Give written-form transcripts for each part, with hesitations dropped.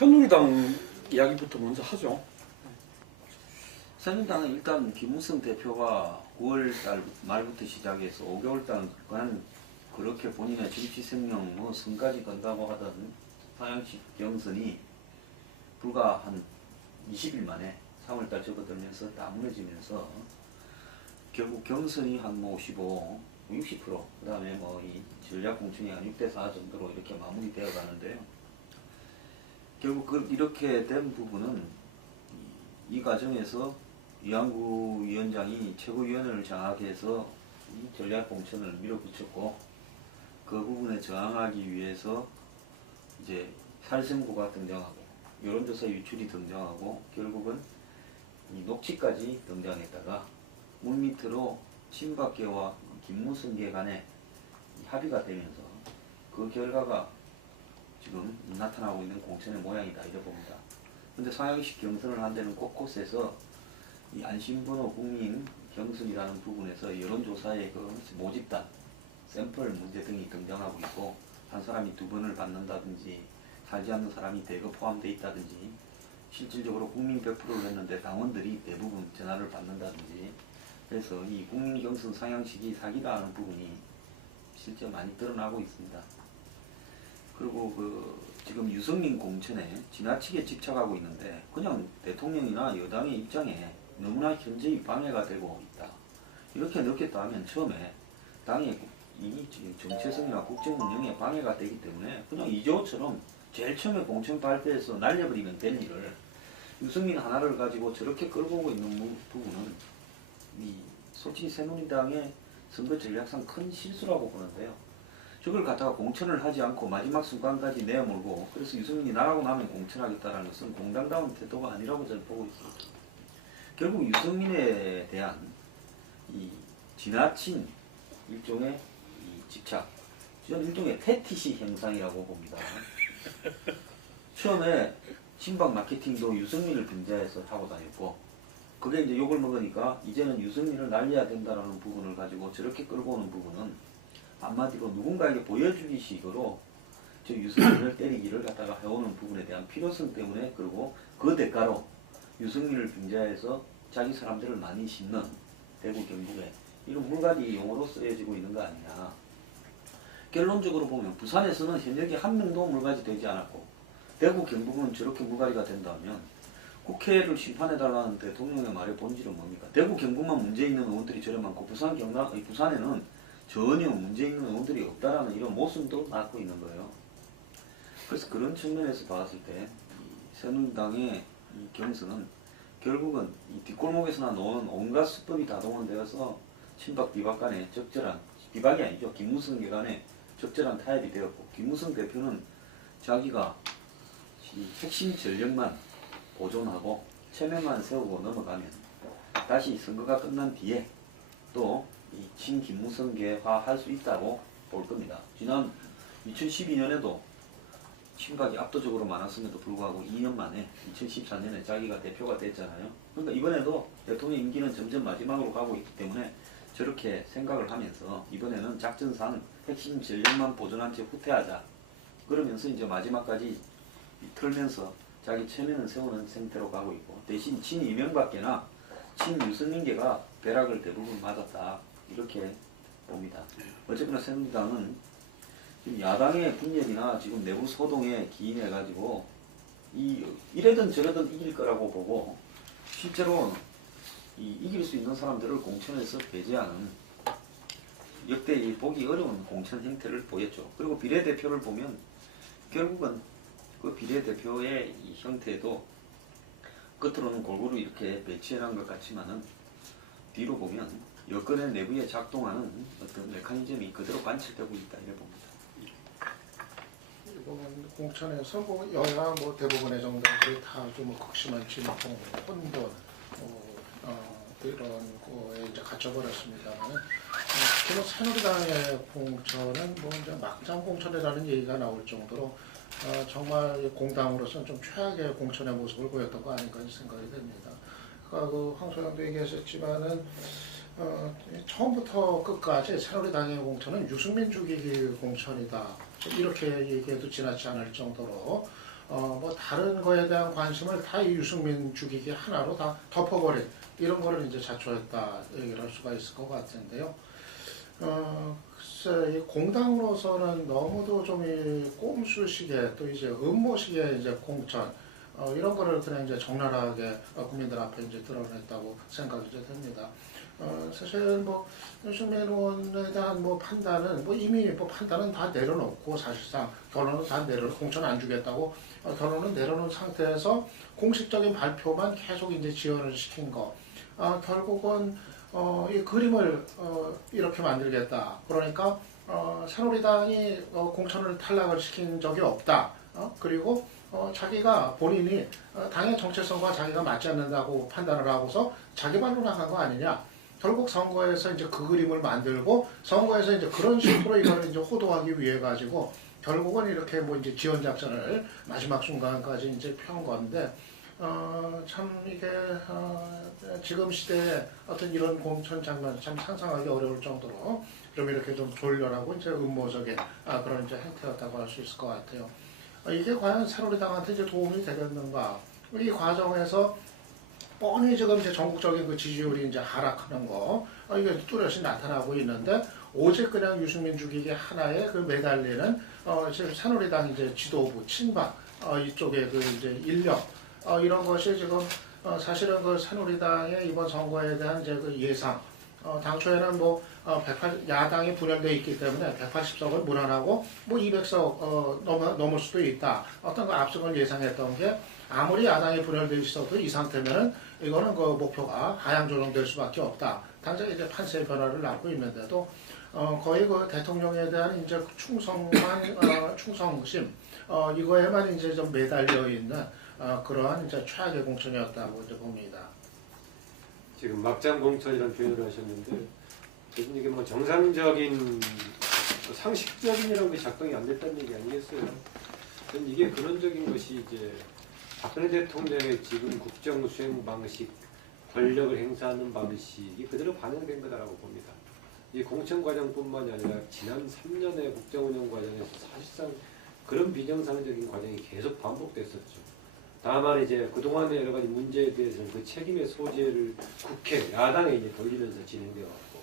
새누리당 이야기부터 먼저 하죠. 새누리당은 일단 김무성 대표가 9월달 말부터 시작해서 5개월 동안 그렇게 본인의 정치 생명 뭐 선까지 건다고 하던 상향식 경선이 불과 한 20일 만에 3월달 접어들면서 다 무너지면서 결국 경선이 한 뭐 55, 60%, 그 다음에 뭐 이 전략공천이 한 6대4 정도로 이렇게 마무리되어 가는데요. 결국 이렇게 된 부분은 이 과정에서 이완구 위원장이 최고위원회를 장악해서 이 전략공천을 밀어붙였고, 그 부분에 저항하기 위해서 이제 살생부가 등장하고 여론조사 유출이 등장하고 결국은 이 녹취까지 등장했다가 물밑으로 친박계와 김무성계 간에 합의가 되면서 그 결과가 지금 나타나고 있는 공천의 모양이다 이래 봅니다. 근데 상향식 경선을 한 데는 곳곳에서 이 안심번호 국민 경선이라는 부분에서 여론조사의 그 모집단, 샘플 문제 등이 등장하고 있고, 한 사람이 2번을 받는다든지 살지 않는 사람이 대거 포함되어 있다든지, 실질적으로 국민 100%를 했는데 당원들이 대부분 전화를 받는다든지, 그래서 이 국민 경선 상향식이 사기다 하는 부분이 실제 많이 드러나고 있습니다. 그리고 지금 유승민 공천에 지나치게 집착하고 있는데 그냥 대통령이나 여당의 입장에 너무나 현저히 방해가 되고 있다. 이렇게 넣겠다 하면 처음에 당의 이 정체성이나 국정 운영에 방해가 되기 때문에 그냥 이재호처럼 제일 처음에 공천 발표해서 날려버리면 된 일을 유승민 하나를 가지고 저렇게 끌고 오고 있는 부분은 솔직히 새누리당의 선거 전략상 큰 실수라고 보는데요. 저걸 갖다가 공천을 하지 않고 마지막 순간까지 내어몰고, 그래서 유승민이 나가고 나면 공천하겠다는 것은 공당다운 태도가 아니라고 저는 보고 있습니다. 결국 유승민에 대한 이 지나친 일종의 이 집착, 저는 일종의 패티시 현상이라고 봅니다. 처음에 친박 마케팅도 유승민을 빙자해서 하고 다녔고, 그게 이제 욕을 먹으니까 이제는 유승민을 날려야 된다는 부분을 가지고 저렇게 끌고 오는 부분은 한마디로 누군가에게 보여주기 식으로 저 유승민을 때리기를 갖다가 해오는 부분에 대한 필요성 때문에, 그리고 그 대가로 유승민을 빙자해서 자기 사람들을 많이 심는 대구 경북에 이런 물갈이 용어로 쓰여지고 있는 거 아니냐. 결론적으로 보면 부산에서는 현역이 한 명도 물갈이 되지 않았고, 대구 경북은 저렇게 물갈이가 된다면 국회를 심판해달라는 대통령의 말의 본질은 뭡니까? 대구 경북만 문제 있는 의원들이 저래 많고 부산에는 전혀 문제 있는 의원들이 없다라는 이런 모순도 낳고 있는 거예요. 그래서 그런 측면에서 봤을 때 새누리당의 이 경선은 결국은 이 뒷골목에서나 놓은 온갖 수법이 다 동원되어서 친박 비박 간에 적절한, 비박이 아니죠, 김무성 간에 적절한 타협이 되었고, 김무성 대표는 자기가 이 핵심 전력만 보존하고 체면만 세우고 넘어가면 다시 선거가 끝난 뒤에 또 이 친김무성계화 할 수 있다고 볼 겁니다. 지난 2012년에도 친박이 압도적으로 많았음에도 불구하고 2년 만에 2014년에 자기가 대표가 됐잖아요. 그러니까 이번에도 대통령 임기는 점점 마지막으로 가고 있기 때문에 저렇게 생각을 하면서 이번에는 작전상 핵심 전력만 보존한 채 후퇴하자, 그러면서 이제 마지막까지 틀면서 자기 체면을 세우는 생태로 가고 있고, 대신 친이명박계나 친유승민계가 벼락을 대부분 맞았다 이렇게 봅니다. 어쨌거나 새누리당은 지금 야당의 분열이나 지금 내부 소동에 기인해가지고 이래든 저래든 이길 거라고 보고, 실제로 이길 수 있는 사람들을 공천에서 배제하는 역대 보기 어려운 공천 형태를 보였죠. 그리고 비례대표를 보면 결국은 그 비례대표의 이 형태도 겉으로는 골고루 이렇게 배치해놓은 것 같지만은 뒤로 보면 여권의 내부에 작동하는 어떤 메커니즘이 그대로 관철되고 있다 이래 봅니다. 이번 공천에서 여야 대부분의 정당들이 다 좀 극심한 진공, 혼돈 이런 거에 이제 갇혀버렸습니다만, 특히나 새누리당의 공천은 이제 막장 공천이라는 얘기가 나올 정도로 정말 공당으로서는 좀 최악의 공천의 모습을 보였던 거 아닌가 생각이 됩니다. 아까 황소영도 얘기했었지만은 처음부터 끝까지 새누리당의 공천은 유승민 죽이기 공천이다, 이렇게 얘기해도 지나치 않을 정도로 뭐 다른 거에 대한 관심을 다 이 유승민 죽이기 하나로 다 덮어버린 이런 거를 이제 자초했다 얘기를 할 수가 있을 것 같은데요. 글쎄, 이 공당으로서는 너무도 좀 이 꼼수식의 또 이제 음모식의 이제 공천 이런 거를 그냥 이제 적나라하게 국민들 앞에 이제 드러냈다고 생각이 이제 됩니다. 사실 뭐 유승민 의원에 대한 뭐 판단은 뭐 이미 뭐 판단은 다 내려놓고 사실상 결론은 다 공천 안 주겠다고 결론은 내려놓은 상태에서 공식적인 발표만 계속 이제 지연을 시킨 거. 결국은 이 그림을 이렇게 만들겠다. 그러니까 새누리당이 공천을 탈락을 시킨 적이 없다. 그리고 자기가 본인이 당의 정체성과 자기가 맞지 않는다고 판단을 하고서 자기 발로 나간 거 아니냐. 결국 선거에서 이제 그 그림을 만들고 선거에서 이제 그런 식으로 이걸 이제 호도하기 위해 가지고 결국은 이렇게 뭐 이제 지원 작전을 마지막 순간까지 이제 펴온 건데 참 이게 지금 시대에 어떤 이런 공천 장면 참 상상하기 어려울 정도로 좀 이렇게 좀 졸렬하고 이제 음모적인 그런 이제 행태였다고 할 수 있을 것 같아요. 이게 과연 새누리당한테 이제 도움이 되겠는가? 이 과정에서 뻔히 지금 이제 전국적인 그 지지율이 이제 하락하는 거 이게 뚜렷이 나타나고 있는데 오직 그냥 유승민 죽이기 하나에 그 매달리는 지금 새누리당 이제 지도부 친박 이쪽에 그 이제 인력 이런 것이 지금 사실은 그 새누리당의 이번 선거에 대한 이제 그 예상 당초에는 뭐 야당이 분열되어 있기 때문에 180석을 무난하고 뭐 200석 넘을 수도 있다. 어떤 그 압승을 예상했던 게 아무리 야당이 분열되어 있어도 이 상태면은 이거는 그 목표가 하향 조정될 수밖에 없다. 당장 이제 판세의 변화를 낳고 있는데도 거의 그 대통령에 대한 이제 충성심 이거에만 이제 좀 매달려 있는 그러한 이제 최악의 공천이었다고 이제 봅니다. 지금 막장 공천이라는 표현을 하셨는데, 저는 이게 뭐 정상적인 상식적인이라는 게 작동이 안 됐다는 얘기 아니겠어요? 저는 이게 근원적인 것이 이제 박근혜 대통령의 지금 국정 수행 방식, 권력을 행사하는 방식이 그대로 반영된 거다라고 봅니다. 이 공천 과정뿐만이 아니라 지난 3년의 국정 운영 과정에서 사실상 그런 비정상적인 과정이 계속 반복됐었죠. 다만 이제 그동안의 여러 가지 문제에 대해서는 그 책임의 소재를 국회, 야당에 이제 돌리면서 진행되어 왔고,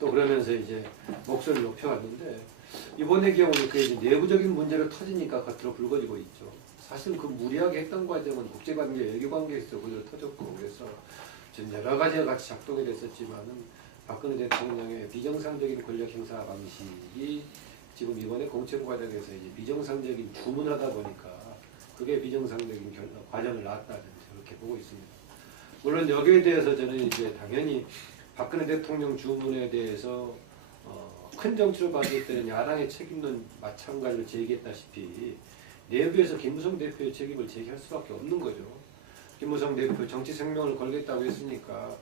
또 그러면서 이제 목소리를 높여왔는데, 이번의 경우는 그 이제 내부적인 문제로 터지니까 겉으로 붉어지고 있죠. 사실 그 무리하게 했던 과정은 국제관계, 외교관계에서 그대로 터졌고, 그래서 전 여러 가지가 같이 작동이 됐었지만은 박근혜 대통령의 비정상적인 권력 행사 방식이 지금 이번에 공천 과정에서 이제 비정상적인 주문하다 보니까 그게 비정상적인 과정을 낳았다, 그렇게 보고 있습니다. 물론 여기에 대해서 저는 이제 당연히 박근혜 대통령 주문에 대해서 큰 정치로 봤을 때는 야당의 책임론 마찬가지로 제기했다시피 내부에서 김무성 대표의 책임을 제기할 수밖에 없는 거죠. 김무성 대표 정치 생명을 걸겠다고 했으니까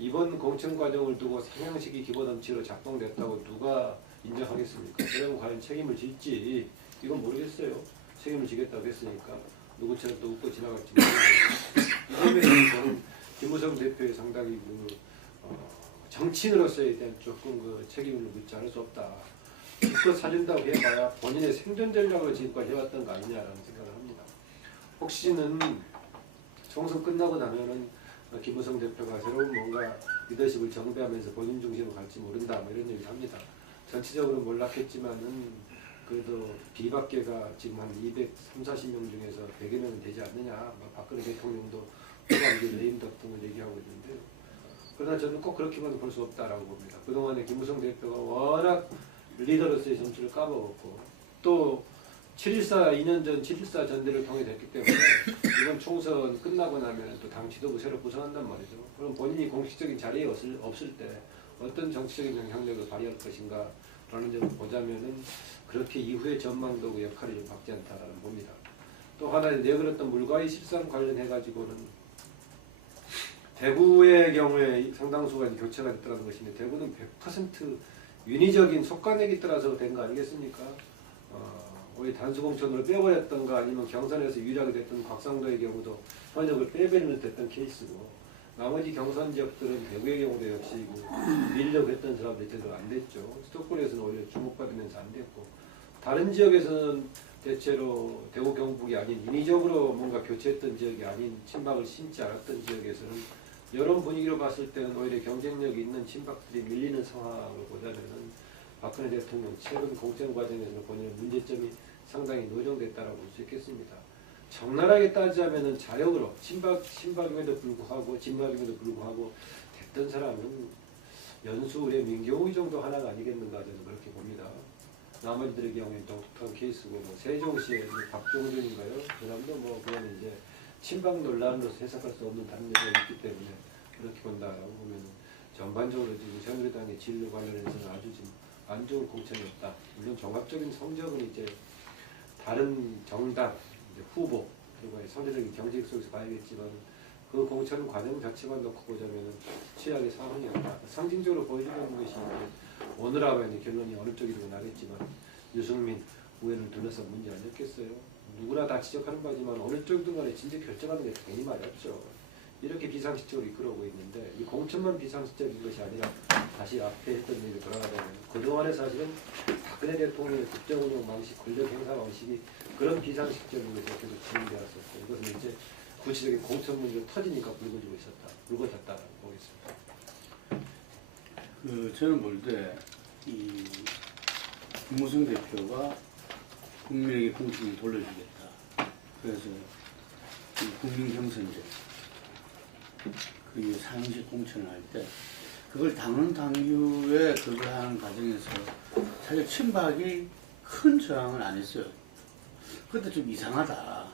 이번 공천 과정을 두고 상향식이 기본원칙으로 작동됐다고 누가 인정하겠습니까? 그러면 과연 책임을 질지 이건 모르겠어요. 책임을 지겠다고 했으니까 누구처럼 또 웃고 지나갈지 모르겠어요. 이 점에서 저는 김무성 대표의 상당히 정치인으로서에 대한 조금 그 책임을 묻지 않을 수 없다. 그거 살린다고 해봐야 본인의 생존 전략으로 지금까지 해왔던 거 아니냐라는 생각을 합니다. 혹시는 총선 끝나고 나면은 김무성 대표가 새로운 뭔가 리더십을 정비하면서 본인 중심으로 갈지 모른다, 뭐 이런 얘기를 합니다. 전체적으로 몰락했지만은 그래도 비박계가 지금 한 230~40명 중에서 100여 명은 되지 않느냐, 박근혜 대통령도 후반기 레임덕 등을 얘기하고 있는데, 그러나 저는 꼭 그렇게만 볼 수 없다라고 봅니다. 그동안에 김무성 대표가 워낙 리더로서의 점수를 까먹었고, 또 7.14 2년 전 7.14 전대를 통해 됐기 때문에 이번 총선 끝나고 나면 또 당 지도부 새로 구성한단 말이죠. 그럼 본인이 공식적인 자리에 없을 때 어떤 정치적인 영향력을 발휘할 것인가 라는 점을 보자면은 그렇게 이후의 전망도 그 역할이 좀 박지 않다라는 봅니다. 또 하나 내걸었던 물과의 실상 관련해 가지고는 대구의 경우에 상당수가 교체가 됐다는 것인데, 대구는 100% 윤리적인 속간액에 따라서 된 거 아니겠습니까? 우리 단수공천으로 빼버렸던가 아니면 경선에서 유리하게 됐던 곽상도의 경우도 현역을 빼버리면 됐던 케이스고, 나머지 경선 지역들은 대구의 경우도 역시 밀려고 했던 사람들이 제대로 안 됐죠. 수도권에서는 오히려 주목받으면서 안 됐고, 다른 지역에서는 대체로 대구 경북이 아닌 인위적으로 뭔가 교체했던 지역이 아닌 친박을 심지 않았던 지역에서는 여론 분위기로 봤을 때는 오히려 경쟁력이 있는 친박들이 밀리는 상황을 보자면은 박근혜 대통령 최근 공천 과정에서 본인의 문제점이 상당히 노정됐다라고 볼 수 있겠습니다. 적나라하게 따지자면은 자력으로 친박임에도 불구하고 진박임에도 불구하고 됐던 사람은 연수 우리 민경욱이 정도 하나가 아니겠는가 저는 그렇게 봅니다. 나머지들의 경우에는 독특한 케이스고 뭐 세종시의 박종준인가요? 그 사람도 뭐 그거는 이제 친박 논란으로서 해석할 수 없는 다른 얘기가 있기 때문에 그렇게 본다라고 보면 전반적으로 지금 새누리당의 진로 관련해서는 아주 지금 안 좋은 공천이었다. 물론 종합적인 성적은 이제 다른 정당 이제 후보 그리고 선제적인 경쟁 속에서 봐야겠지만 그 공천 과정 자체만 놓고 보자면 최악의 상황이었다. 상징적으로 보여주는 것이 오늘 하면 결론이 어느 쪽이든 나겠지만 유승민 우회를 둘러싼 문제 아니었겠어요. 누구나 다 지적하는 바지만 어느 쪽이든 간에 진짜 결정하는 게 괜히 말이 없죠. 이렇게 비상식적으로 이끌어오고 있는데 이 공천만 비상식적인 것이 아니라 다시 앞에 했던 얘기를 돌아가자면 그동안에 사실은 박근혜 대통령의 국정운영 방식, 권력 행사 방식이 그런 비상식적인 것이 계속 진행되었었고 이것은 이제 구체적인 공천 문제가 터지니까 불거졌다라고 보겠습니다. 저는 볼 때 이 김무성 대표가 국민에게 공천을 돌려주겠다. 그래서 이 국민 경선제 그 상식 공천을 할 때 그걸 당헌 당규에 그걸 하는 과정에서 사실 친박이 큰 저항을 안 했어요. 그때 좀 이상하다.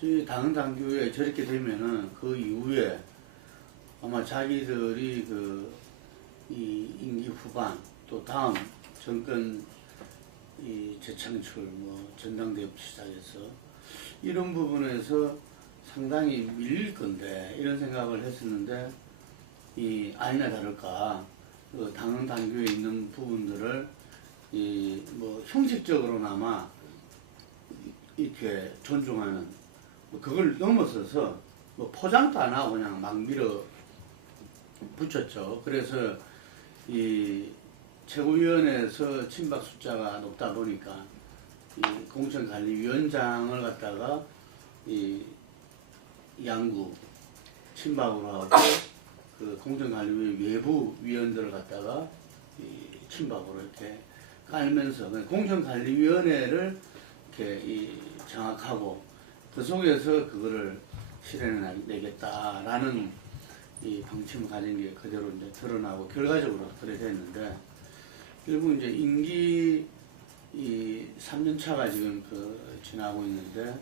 저희 당헌 당규에 저렇게 되면은 그 이후에 아마 자기들이 이 임기 후반 또 다음 정권 이 재창출 뭐 전당대회 시작해서 이런 부분에서 상당히 밀릴 건데 이런 생각을 했었는데 이 아니나 다를까 그 당헌 당규에 있는 부분들을 이 뭐 형식적으로나마 이렇게 존중하는 뭐 그걸 넘어서서 뭐 포장도 안 하고 그냥 막 밀어 붙였죠. 그래서 이 최고위원회에서 친박 숫자가 높다 보니까 이 공천관리위원장을 갖다가 이 양구 친박으로 하고 그 공천관리위원 외부 위원들을 갖다가 이 친박으로 이렇게 깔면서 공천관리위원회를 이렇게 이 장악하고 그 속에서 그거를 실현해 내겠다라는 이 방침을 가진 게 그대로 이제 드러나고 결과적으로 그래 됐는데 결국 이제 임기 이 3년 차가 지금 지나고 있는데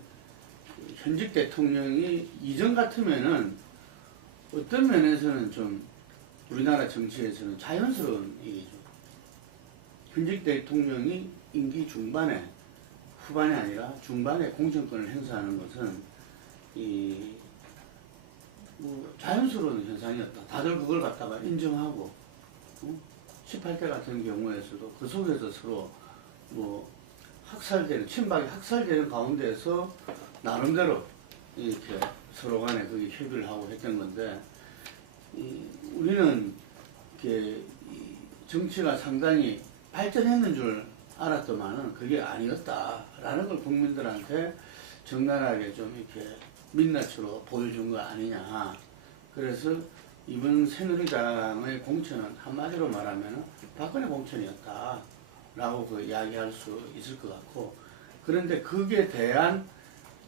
현직 대통령이 이전 같으면은 어떤 면에서는 좀 우리나라 정치에서는 자연스러운 일이죠. 현직 대통령이 임기 중반에 후반이 아니라 중반에 공천권을 행사하는 것은 뭐 자연스러운 현상이었다. 다들 그걸 갖다가 인정하고 18대 같은 경우에서도 그 속에서 서로 뭐 학살되는 친박이 학살되는 가운데서 나름대로 이렇게 서로 간에 그게 협의를 하고 했던 건데 우리는 이렇게 정치가 상당히 발전했는 줄 알았더만은 그게 아니었다라는 걸 국민들한테 적나라하게 좀 이렇게 민낯으로 보여준 거 아니냐. 그래서 이번 새누리당의 공천은 한마디로 말하면 박근혜 공천이었다 라고 이야기할 수 있을 것 같고, 그런데 거기에 대한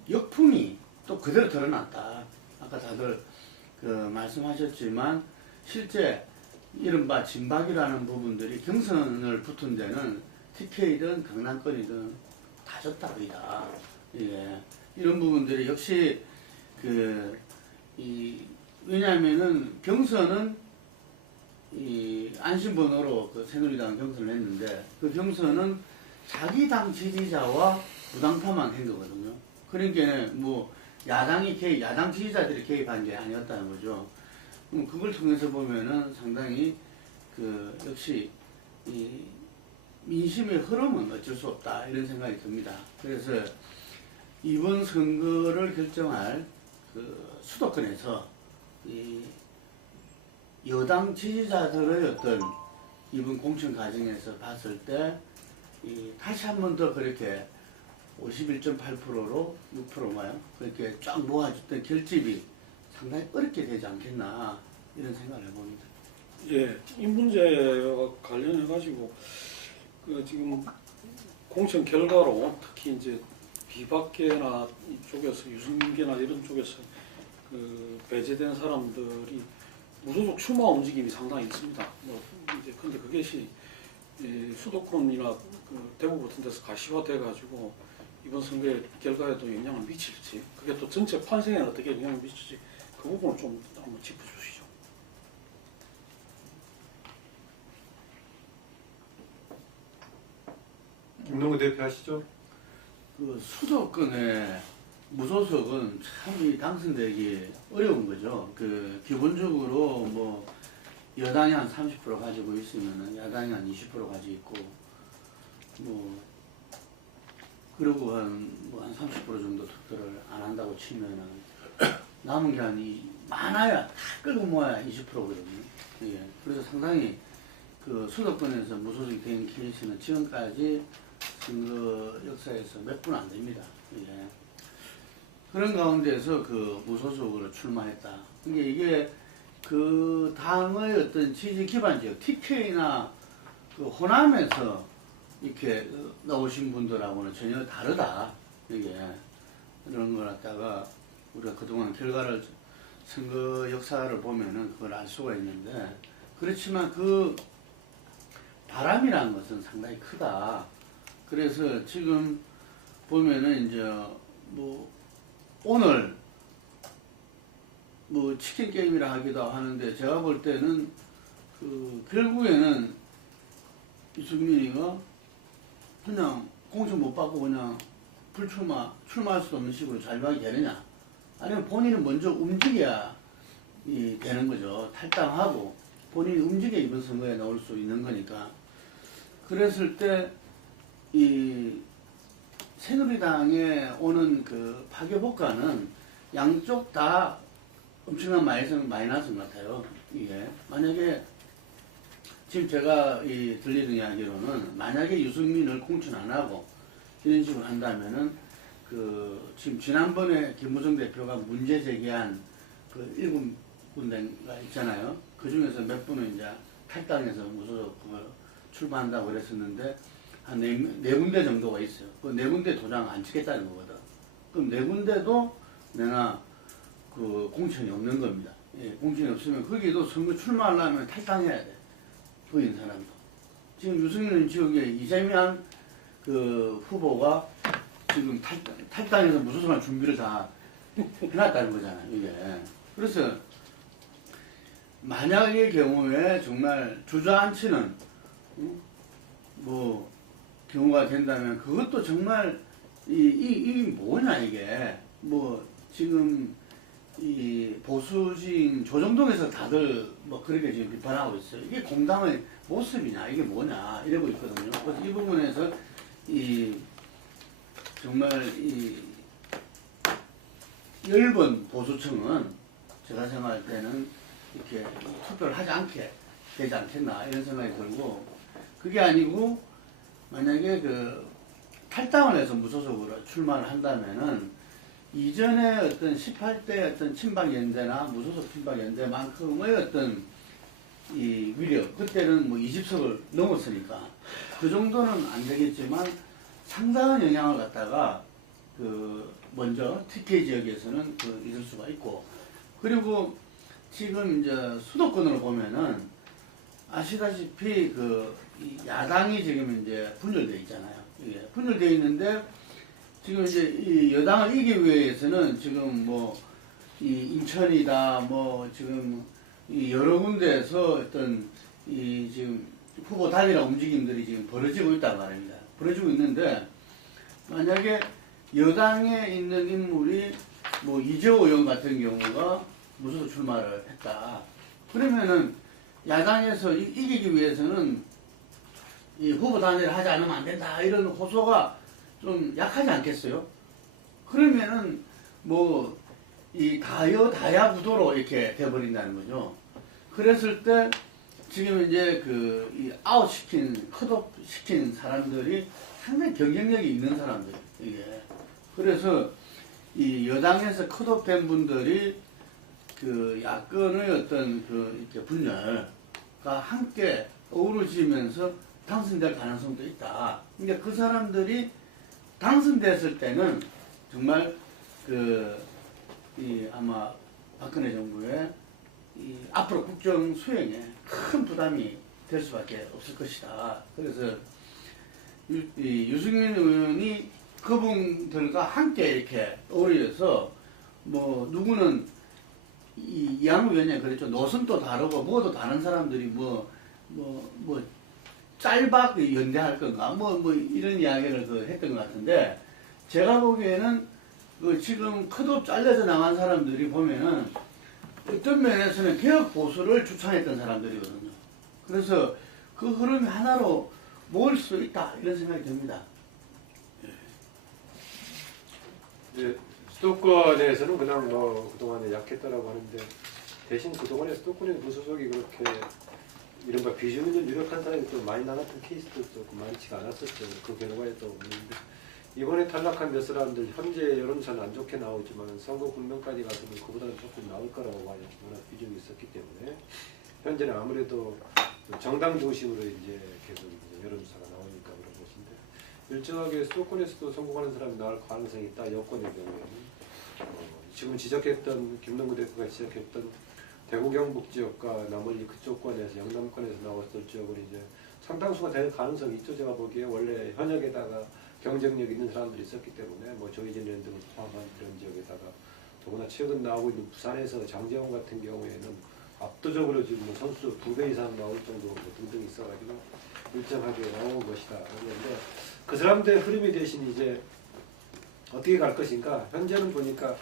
역풍이 또 그대로 드러났다. 아까 다들 말씀하셨지만 실제 이른바 진박이라는 부분들이 경선을 붙은 데는 TK든 강남권이든 다 졌다 그이다. 예. 이런 부분들이 역시 왜냐하면은 경선은 안심번호로 새누리당 경선을 했는데 그 경선은 자기 당 지지자와 부당파만 한 거거든요. 그러니까 뭐 야당 지지자들이 개입한 게 아니었다는 거죠. 그걸 통해서 보면은 상당히 역시 민심의 흐름은 어쩔 수 없다 이런 생각이 듭니다. 그래서 이번 선거를 결정할 수도권에서 여당 지지자들의 어떤 이번 공천 과정에서 봤을 때 다시 한 번 더 그렇게 51.8%로 6%마요. 그렇게 쫙 모아줬던 결집이 상당히 어렵게 되지 않겠나 이런 생각을 해봅니다. 예, 이 문제와 관련해 가지고 그 지금 공천 결과로 특히 이제 비박계나 이쪽에서 유승민계나 이런 쪽에서 그 배제된 사람들이 무소속 출마 움직임이 상당히 있습니다. 뭐 이제 근데 그것이 수도권이나 그 대구 같은 데서 가시화돼 가지고 이번 선거의 결과에도 영향을 미칠지, 그게 또 전체 판세에 어떻게 영향을 미칠지 그 부분을 좀 한번 짚어주시죠. 김동구 대표 하시죠. 그 수도권의 무소속은 참 이 당선되기 어려운 거죠. 그 기본적으로 뭐 여당이 한 30% 가지고 있으면은 야당이 한 20% 가지고 있고 뭐 그리고 한 30% 정도 투표를 안 한다고 치면은 남은 게 많아야 다 끌고 모아야 20%거든요. 예. 그래서 상당히 그 수도권에서 무소속이 된 케이스는 지금까지 선거 역사에서 몇 분 안 됩니다. 예. 그런 가운데서 그 무소속으로 출마했다. 이게 그 당의 어떤 지지 기반 지역, TK나 그 호남에서 이렇게 나오신 분들하고는 전혀 다르다. 이게 이런 걸 갖다가 우리가 그동안 결과를 선거 역사를 보면은 그걸 알 수가 있는데, 그렇지만 그 바람이라는 것은 상당히 크다. 그래서 지금 보면은 이제 뭐 오늘 뭐 치킨 게임이라 하기도 하는데, 제가 볼 때는 그 결국에는 이승민이가 그냥 공천 못 받고 그냥 출마할 수도 없는 식으로 자유하게 되느냐, 아니면 본인은 먼저 움직여야 되는 거죠. 탈당하고 본인이 움직여 이번 선거에 나올 수 있는 거니까. 그랬을 때 이 새누리당에 오는 그 파괴 효과는 양쪽 다 엄청난 마이너스인 것 같아요. 이게 만약에 지금 제가 들리는 이야기로는, 만약에 유승민을 공천 안 하고 이런 식으로 한다면은 그 지금 지난번에 김무성 대표가 문제 제기한 그 7군데가 있잖아요. 그 중에서 몇 분은 이제 탈당해서 무소속 출마한다고 그랬었는데, 한 네 군데 정도가 있어요. 그 네 군데 도장 안 찍겠다는 거거든. 그럼 네 군데도 내가 그 공천이 없는 겁니다. 예, 공천이 없으면 거기도 선거 출마하려면 탈당해야 돼. 보인 사람도. 지금 유승민 지역에 이재명 그 후보가 지금 탈당해서 무소속할 준비를 다 해놨다는 거잖아요, 이게. 그래서 만약의 경우에 정말 주저앉히는 뭐 경우가 된다면, 그것도 정말 이 뭐냐 이게. 뭐 지금 이 보수진 조정동에서 다들 뭐 그렇게 지금 비판하고 있어요. 이게 공당의 모습이냐, 이게 뭐냐 이러고 있거든요. 그래서 이 부분에서 정말 얇은 보수층은 제가 생각할 때는 이렇게 투표를 하지 않게 되지 않겠나 이런 생각이 들고, 그게 아니고 만약에 그 탈당을 해서 무소속으로 출마를 한다면은 이전에 어떤 18대 어떤 친박연대나 무소속 친박연대만큼의 어떤 이 위력, 그때는 뭐 20석을 넘었으니까 그 정도는 안 되겠지만 상당한 영향을 갖다가 그 먼저 TK 지역에서는 그 있을 수가 있고, 그리고 지금 이제 수도권으로 보면은 아시다시피 이 야당이 지금 이제 분열되어 있잖아요. 이게 분열되어 있는데, 지금 이제 이 여당을 이기기 위해서는 지금 뭐 이 인천이다 뭐 지금 이 여러 군데에서 어떤 지금 후보 단일화 움직임들이 지금 벌어지고 있단 말입니다. 벌어지고 있는데, 만약에 여당에 있는 인물이 뭐 이재호 의원 같은 경우가 무소속 출마를 했다. 그러면은 야당에서 이기기 위해서는 이 후보 단일화 하지 않으면 안 된다, 이런 호소가 좀 약하지 않겠어요? 그러면은 뭐 이 다야 구도로 이렇게 돼버린다는 거죠. 그랬을 때 지금 이제 이 아웃 시킨, 컷오프 시킨 사람들이 상당히 경쟁력이 있는 사람들, 이게. 그래서 이 여당에서 컷오프 된 분들이 야권의 어떤 이렇게 분열과 함께 어우러지면서 당선될 가능성도 있다. 그러니까 그 사람들이 당선됐을 때는 정말 아마 박근혜 정부의 앞으로 국정 수행에 큰 부담이 될 수밖에 없을 것이다. 그래서 유승민 의원이 그분들과 함께 이렇게 어우러져서 누구는 이양우 의원이 그랬죠. 노선도 다르고 뭐도 다른 사람들이 짤박 연대할 건가 이런 이야기를 했던 것 같은데, 제가 보기에는 지금 컷오프 잘려서 나간 사람들이 보면은 어떤 면에서는 개혁 보수를 주창했던 사람들이거든요. 그래서 그 흐름이 하나로 모을 수 있다 이런 생각이 듭니다. 이제 수도권에서는 그냥 그동안에 약했다라고 하는데, 대신 그동안에 수도권의 무소속이 그렇게 이른바 비주민을 유력한 사람이 또 많이 나갔던 케이스도 또 많지가 않았었죠. 그 결과에 또 없는데, 이번에 탈락한 몇 사람들 현재 여론조사는 안 좋게 나오지만 선거 국면까지 가서는 그보다는 조금 나을 거라고 봐요. 워낙 비중이 있었기 때문에 현재는 아무래도 정당 중심으로 이제 계속 여론조사가 나오니까 그런 것인데, 일정하게 수도권에서도 성공하는 사람이 나올 가능성이 있다. 여권의 경우에는 지금 지적했던 김동구 대표가 지적했던 대구 경북 지역과 나머지 그쪽권에서 영남권에서 나왔을 지역은 이제 상당수가 될 가능성이 있죠. 제가 보기에 원래 현역에다가 경쟁력 있는 사람들이 있었기 때문에 조희진 의원 등을 포함한 그런 지역에다가, 더구나 최근 나오고 있는 부산에서 장재원 같은 경우에는 압도적으로 지금 선수 2배 이상 나올 정도 등등이 있어가지고 일정하게 나온 것이다. 그런데 그 사람들의 흐름이 대신 이제 어떻게 갈 것인가. 현재는 보니까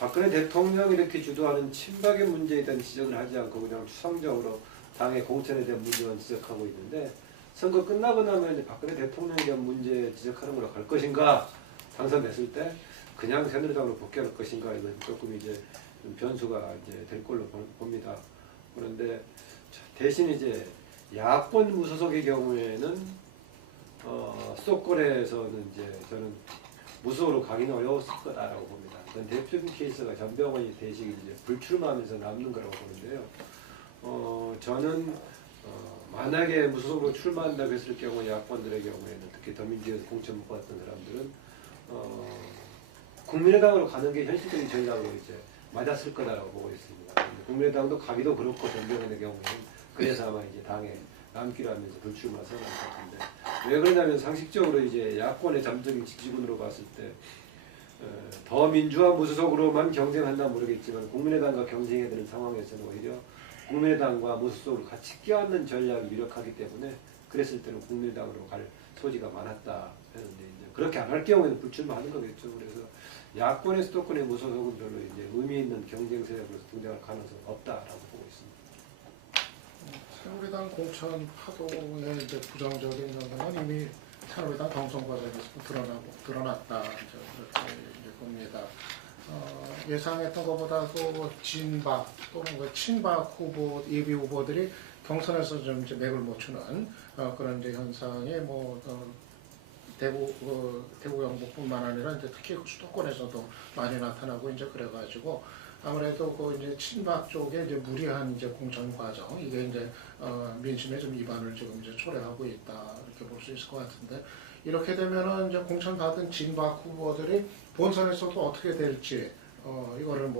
박근혜 대통령이 이렇게 주도하는 친박의 문제에 대한 지적을 하지 않고 그냥 추상적으로 당의 공천에 대한 문제만 지적하고 있는데, 선거 끝나고 나면 이제 박근혜 대통령에 대한 문제 지적하는 걸로 갈 것인가, 당선됐을 때 그냥 새누리당으로 복귀할 것인가, 이건 조금 이제 변수가 이제 될 걸로 봅니다. 그런데 대신 이제 야권 무소속의 경우에는 수도권에서는 이제 저는 무소속으로 가기는 어려웠을 거다라고 봅니다. 그건 대표적인 케이스가 전병헌이 대식 이제 불출마하면서 남는 거라고 보는데요. 저는 만약에 무소속으로 출마한다고 했을 경우 야권들의 경우에는, 특히 더민주에서 공천 못 받았던 사람들은 국민의당으로 가는 게 현실적인 전략으로 이제 맞았을 거다라고 보고 있습니다. 국민의당도 가기도 그렇고 전병헌의 경우에는 그래서 아마 이제 당에 남기로 하면서 불출마 선언할 것 같은데, 왜 그러냐면 상식적으로 이제 야권의 잠적인 지지군으로 봤을 때 더민주와 무소속으로만 경쟁한다 모르겠지만 국민의당과 경쟁해야 되는 상황에서는 오히려 국민의당과 무소속으로 같이 껴안는 전략이 유력하기 때문에, 그랬을 때는 국민의당으로 갈 소지가 많았다 했는데, 이제 그렇게 안 할 경우에는 불출마하는 거겠죠. 그래서 야권의 수도권의 무소속은 별로 이제 의미 있는 경쟁 세력으로서 등장할 가능성은 없다라고 보고 있습니다. 새누리당 공천 파동의 이제 부정적인 영향은 이미 새누리당 경선 과정에서 드러났다, 그렇게 이제 봅니다. 예상했던 것보다도 진박 또는 친박 후보, 예비 후보들이 경선에서 좀 이제 맥을 못 추는 그런 이제 현상이 대구 경북뿐만 아니라 이제 특히 수도권에서도 많이 나타나고 이제 그래가지고, 아무래도 이제 친박 쪽에 이제 무리한 이제 공천 과정, 이게 이제 민심의 좀 이반을 지금 이제 초래하고 있다, 이렇게 볼 수 있을 것 같은데, 이렇게 되면은 이제 공천 받은 진박 후보들이 본선에서도 어떻게 될지 이거를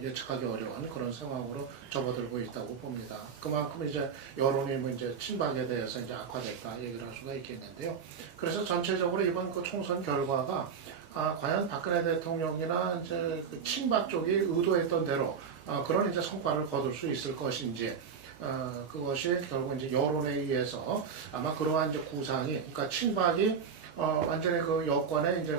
예측하기 어려운 그런 상황으로 접어들고 있다고 봅니다. 그만큼 이제 여론이 이제 친박에 대해서 이제 악화됐다 얘기를 할 수가 있겠는데요. 그래서 전체적으로 이번 그 총선 결과가 과연 박근혜 대통령이나 이제 그 친박 쪽이 의도했던 대로 그런 이제 성과를 거둘 수 있을 것인지, 그것이 결국 이제 여론에 의해서 아마 그러한 이제 구상이, 그러니까 친박이 완전히 그 여권의 이제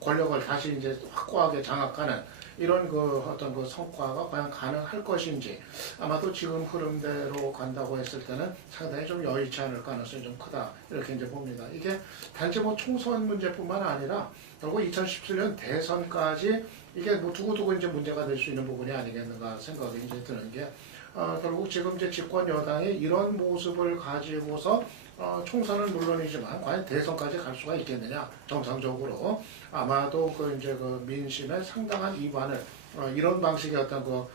권력을 다시 이제 확고하게 장악하는 이런 어떤 그 성과가 과연 가능할 것인지, 아마도 지금 흐름대로 간다고 했을 때는 상당히 좀 여의치 않을 가능성이 좀 크다, 이렇게 이제 봅니다. 이게 단지 총선 문제뿐만 아니라 결국 2017년 대선까지 이게 두고두고 이제 문제가 될 수 있는 부분이 아니겠는가 생각이 이제 드는 게, 결국 지금 이제 집권 여당이 이런 모습을 가지고서 총선은 물론이지만 과연 대선까지 갈 수가 있겠느냐 정상적으로 아마도 그 이제 그 민심의 상당한 이반을 이런 방식의 어떤 그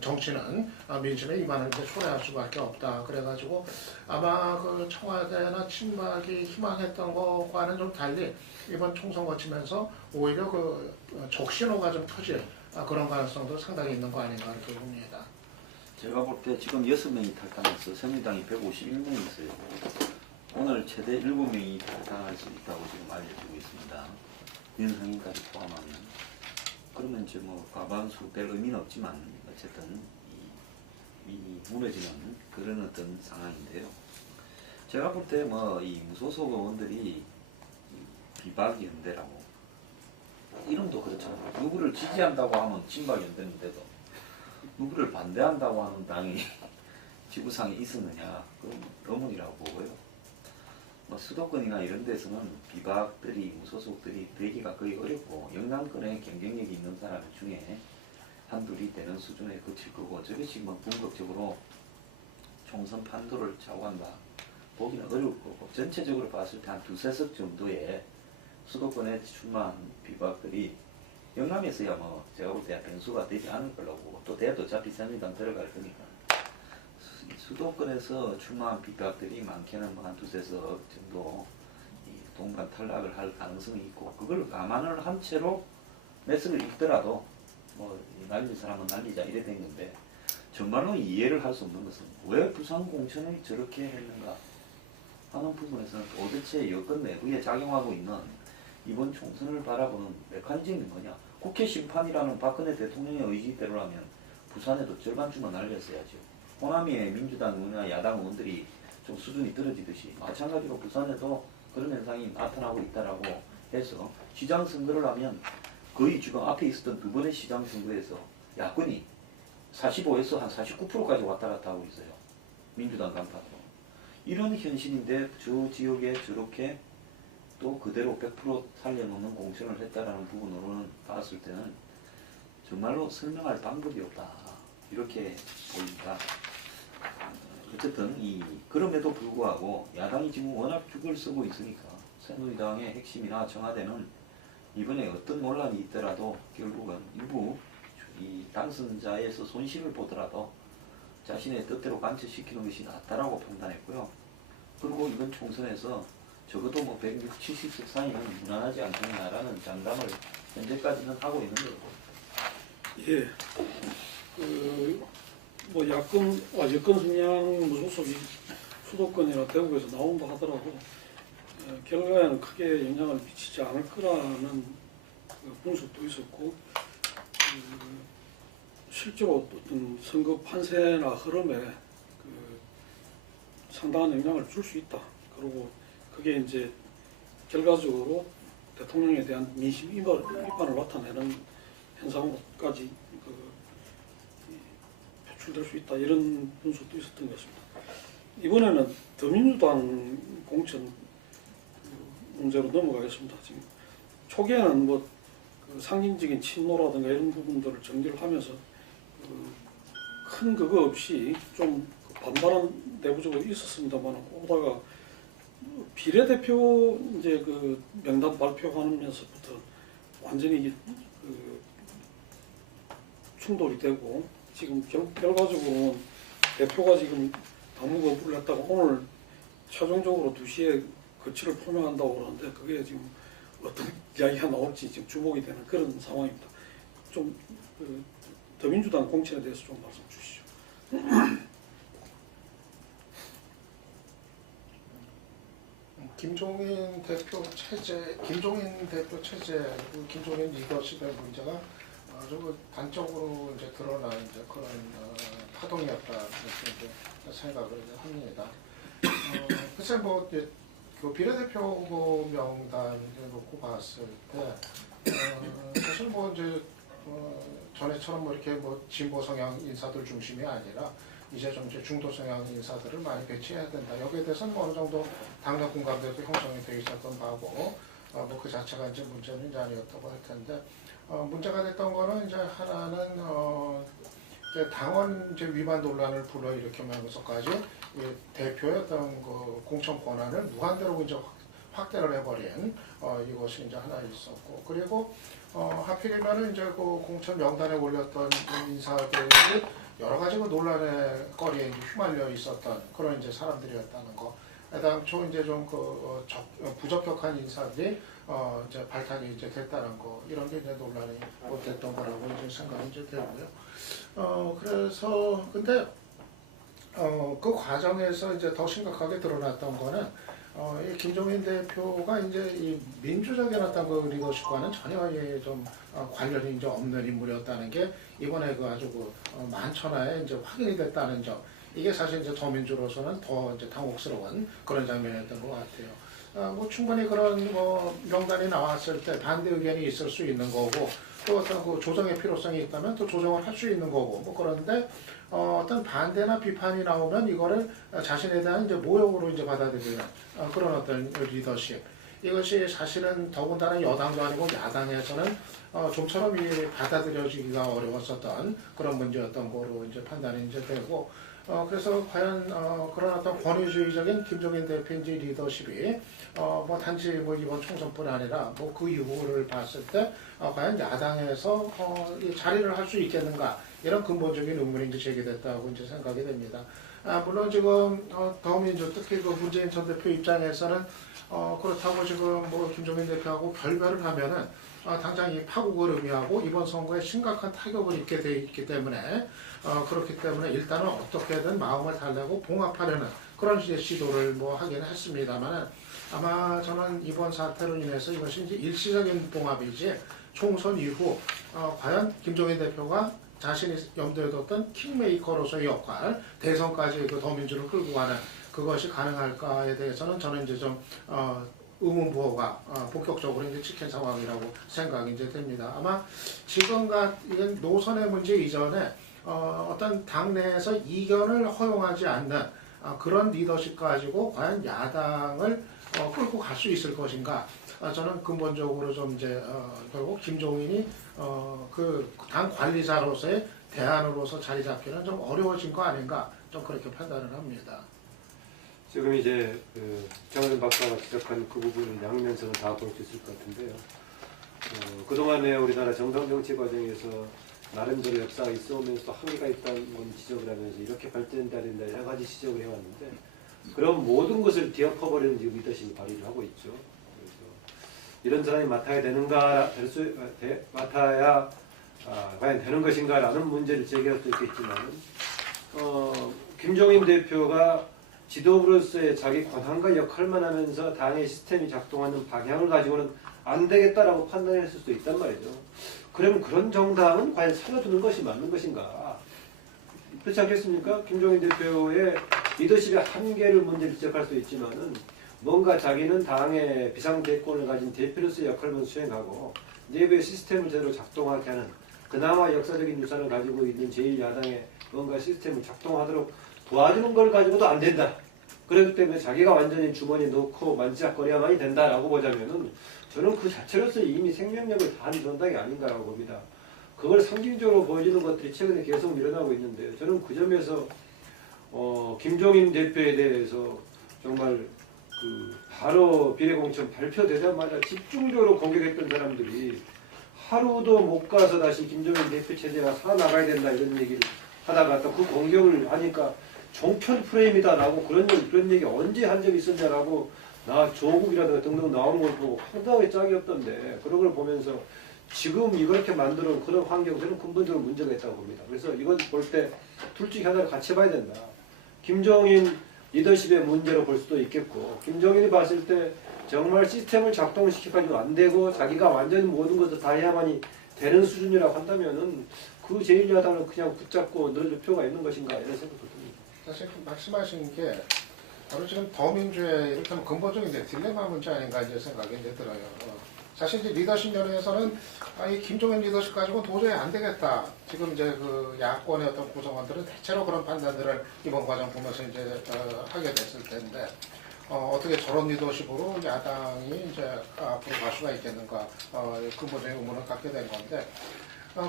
정치는 민심의 이반을 이제 초래할 수밖에 없다. 그래가지고 아마 그 청와대나 친박이 희망했던 것과는 좀 달리 이번 총선 거치면서 오히려 그 적신호가 좀 터질 그런 가능성도 상당히 있는 거 아닌가 이렇게 봅니다. 제가 볼 때 지금 6명이 탈당해서 새누리당이 151명이 있어요. 오늘 최대 7명이 탈당할 수 있다고 지금 알려지고 있습니다. 윤상인까지 포함하면. 그러면 이제 뭐 과반수 별 의미는 없지만 어쨌든 이 무너지는 그런 어떤 상황인데요. 제가 볼 때 뭐 이 무소속 의원들이 비박연대라고 이름도 그렇잖아요. 누구를 지지한다고 하면 친박연대인데도 누구를 반대한다고 하는 당이 지구상에 있었느냐 그건 의문이라고 보고요. 뭐 수도권이나 이런 데서는 비박들이 무소속들이 되기가 거의 어렵고 영남권에 경쟁력이 있는 사람 중에 한둘이 되는 수준에 그칠 거고 저것이 뭐 궁극적으로 총선 판도를 좌우한다 보기는 어려울 거고 전체적으로 봤을 때 한 2~3석 정도의 수도권에 출마한 비박들이 영남에서야 뭐 제가 볼 때 변수가 되지 않을 거라고 보고 또 대도 어차피 새누리당 들어갈 거니까 수도권에서 출마한 비박들이 많게는 뭐 한 2~3석 정도 이 동반 탈락을 할 가능성이 있고 그걸 감안을 한 채로 매스를 읽더라도 뭐 날릴 사람은 날리자 이래 된 건데 정말로 이해를 할 수 없는 것은 왜 부산 공천을 저렇게 했는가 하는 부분에서는 도대체 여권 내부에 작용하고 있는 이번 총선을 바라보는 메커니즘이 뭐냐. 국회 심판이라는 박근혜 대통령의 의지대로라면 부산에도 절반쯤은 날렸어야죠. 호남의 민주당 의원이나 야당 의원들이 좀 수준이 떨어지듯이 마찬가지로 부산에도 그런 현상이 나타나고 있다라고 해서 시장 선거를 하면 거의 지금 앞에 있었던 2번의 시장 선거에서 야권이 45에서 한 49%까지 왔다 갔다 하고 있어요. 민주당 간판으로. 이런 현실인데 저 지역에 저렇게 또 그대로 100% 살려놓는 공천을 했다라는 부분으로는 봤을 때는 정말로 설명할 방법이 없다. 이렇게 보입니다. 어쨌든 그럼에도 불구하고 야당이 지금 워낙 죽을 쓰고 있으니까 새누리당의 핵심이나 청와대는 이번에 어떤 논란이 있더라도 결국은 일부 이 당선자에서 손실을 보더라도 자신의 뜻대로 관철시키는 것이 낫다라고 판단했고요. 그리고 이번 총선에서 적어도 뭐 160, 70석 사이는 무난하지 않겠냐라는 장담을 현재까지는 하고 있는 거고. 예. 뭐 여권 성향 무소속이 수도권이나 대구에서 나온다 하더라도 결과에는 크게 영향을 미치지 않을 거라는 분석도 있었고 실제로 어떤 선거 판세나 흐름에 상당한 영향을 줄 수 있다. 그리고 그게 이제 결과적으로 대통령에 대한 민심 이반을 나타내는 현상으로까지 표출될 수 있다. 이런 분석도 있었던 것 같습니다. 이번에는 더민주당 공천 문제로 넘어가겠습니다. 지금 초기에는 뭐 상징적인 친노라든가 이런 부분들을 정리를 하면서 큰 그거 없이 좀 반발은 내부적으로 있었습니다만 오다가 비례대표 이제 그 명단 발표하면서부터 완전히 충돌이 되고 지금 결과적으로는 대표가 지금 당무 거부를 했다가 오늘 최종적으로 2시에 거취를 표명한다고 그러는데 그게 지금 어떤 이야기가 나올지 지금 주목이 되는 그런 상황입니다. 좀 더민주당 공천에 대해서 좀 말씀 주시죠. 김종인 대표 체제, 김종인 리더십의 문제가 아주 단적으로 이제 드러난 이제 그런 파동이었다 이렇게 이제 생각을 합니다. 글쎄 뭐 이제 그 비례대표 후보 명단을 놓고 봤을 때 사실 뭐 이제 전에처럼 뭐 이렇게 뭐 진보 성향 인사들 중심이 아니라 이제 좀 이제 중도 성향 인사들을 많이 배치해야 된다. 여기에 대해서는 뭐 어느 정도 당내 공감대도 형성이 되기 시작한 바고 뭐 그 자체가 이제 문제는 이제 아니었다고 할 텐데 문제가 됐던 거는 이제 하나는 이제 당원 이제 위반 논란을 불러일으키면서까지 이 대표의 어떤 그 공천 권한을 무한대로 이제 확대를 해버린 이것이 이제 하나 있었고, 그리고 하필이면은 이제 그 공천 명단에 올렸던 인사들이 여러 가지 그 논란의 거리에 이제 휘말려 있었던 그런 이제 사람들이었다는 거. 당초 이제 좀 부적격한 인사들이 이제 발탁이 이제 됐다는 거, 이런 게 이제 논란이 됐던 거라고 이제 생각이 이제 되고요. 그래서 근데 그 과정에서 이제 더 심각하게 드러났던 거는 이 김종인 대표가 이제 이 민주적인 어떤 그 리더십과는 전혀 좀 관련이 이제 없는 인물이었다는 게 이번에 그 아주 그 만천하에 이제 확인이 됐다는 점. 이게 사실 이제 더민주로서는 더 이제 당혹스러운 그런 장면이었던 것 같아요. 뭐 충분히 그런 뭐 명단이 나왔을 때 반대 의견이 있을 수 있는 거고, 또 어떤 그 조정의 필요성이 있다면 또 조정을 할 수 있는 거고, 뭐 그런데 어떤 반대나 비판이 나오면 이거를 자신에 대한 이제 모욕으로 이제 받아들이는 그런 어떤 리더십. 이것이 사실은 더군다나 여당도 아니고 야당에서는 좀처럼 받아들여지기가 어려웠었던 그런 문제였던 거로 이제 판단이 이제 되고, 그래서 과연 그런 어떤 권위주의적인 김종인 대표인지 리더십이 뭐 단지 뭐 이번 총선뿐 아니라 뭐 그 이후를 봤을 때 과연 야당에서 이 자리를 할 수 있겠는가, 이런 근본적인 의문이 이제 제기됐다고 이제 생각이 됩니다. 물론 지금 더민주, 특히 그 문재인 전 대표 입장에서는 그렇다고 지금 뭐 김종인 대표하고 결별을 하면은 당장 이 파국을 의미하고 이번 선거에 심각한 타격을 입게 돼 있기 때문에 그렇기 때문에 일단은 어떻게든 마음을 달래고 봉합하려는 그런 이제 시도를 뭐 하긴 했습니다만은, 아마 저는 이번 사태로 인해서 이것이 이제 일시적인 봉합이지 총선 이후 과연 김종인 대표가 자신이 염두에 뒀던 킹메이커로서의 역할, 대선까지 그 더민주를 끌고 가는 그것이 가능할까에 대해서는 저는 이제 좀 의문부호가 본격적으로 이제 찍힌 상황이라고 생각이 이제 됩니다. 아마 지금과 이건 노선의 문제 이전에 어떤 당내에서 이견을 허용하지 않는 그런 리더십 가지고 과연 야당을 끌고 갈 수 있을 것인가? 저는 근본적으로 좀 이제 결국 김종인이 그 당 관리자로서의 대안으로서 자리 잡기는 좀 어려워진 거 아닌가? 좀 그렇게 판단을 합니다. 지금 이제 그 정은 박사가 지적한 그 부분은 양면서는 다 볼 수 있을 것 같은데요. 그동안에 우리나라 정당 정치 과정에서 나름대로 역사가 있어 오면서 한계가 있다는 건 지적을 하면서 이렇게 발전해야 된다 여러 가지 지적을 해왔는데, 그런 모든 것을 뒤엎어버리는 지금 리더십이 발휘를 하고 있죠. 그래서 이런 사람이 맡아야 되는가, 맡아야 과연 되는 것인가라는 문제를 제기할 수 있겠지만은 김종인 대표가 지도부로서의 자기 권한과 역할만 하면서 당의 시스템이 작동하는 방향을 가지고는 안 되겠다라고 판단했을 수도 있단 말이죠. 그러면 그런 정당은 과연 살려두는 것이 맞는 것인가? 그렇지 않겠습니까? 김종인 대표의 리더십의 한계를 문제를 지적할 수 있지만은 뭔가 자기는 당의 비상대권을 가진 대표로서의 역할만 수행하고 내부의 시스템을 제대로 작동하게 하는, 그나마 역사적인 유산을 가지고 있는 제1야당의 뭔가 시스템을 작동하도록 도와주는 걸 가지고도 안 된다. 그렇기 때문에 자기가 완전히 주머니에 넣고 만지작거려야만이 된다라고 보자면은 저는 그 자체로서 이미 생명력을 다한 정당이 아닌가라고 봅니다. 그걸 상징적으로 보여주는 것들이 최근에 계속 일어나고 있는데요. 저는 그 점에서 김종인 대표에 대해서 정말 그 바로 비례공천 발표되자마자 집중적으로 공격했던 사람들이 하루도 못 가서 다시 김종인 대표 체제가 살아나가야 된다 이런 얘기를 하다가 또 그 공격을 하니까 종편 프레임이다라고 그런 얘기 언제 한 적이 있었냐라고 나 조국이라든가 등등 나오는 걸 보고 상당히 짝이 없던데, 그런 걸 보면서 지금 이렇게 만드는 그런 환경, 저는 근본적으로 문제가 있다고 봅니다. 그래서 이건 볼 때 둘 중에 하나를 같이 봐야 된다. 김종인 리더십의 문제로 볼 수도 있겠고, 김종인이 봤을 때 정말 시스템을 작동시켜가지고 안 되고 자기가 완전히 모든 것을 다 해야만이 되는 수준이라고 한다면은 그 제1야당을 그냥 붙잡고 늘어줄 필요가 있는 것인가 이런 생각도 듭니다. 사실 말씀하신 게 바로 지금 더민주의 이렇게 근본적인 딜레마 문제 아닌가 이제 생각이 이제 들어요. 사실 이제 리더십 면에서는 이 김종인 리더십 가지고 도저히 안 되겠다. 지금 이제 그 야권의 어떤 구성원들은 대체로 그런 판단들을 이번 과정 보면서 이제 하게 됐을 텐데, 어떻게 저런 리더십으로 야당이 이제 앞으로 갈 수가 있겠는가, 근본적인 의문을 갖게 된 건데,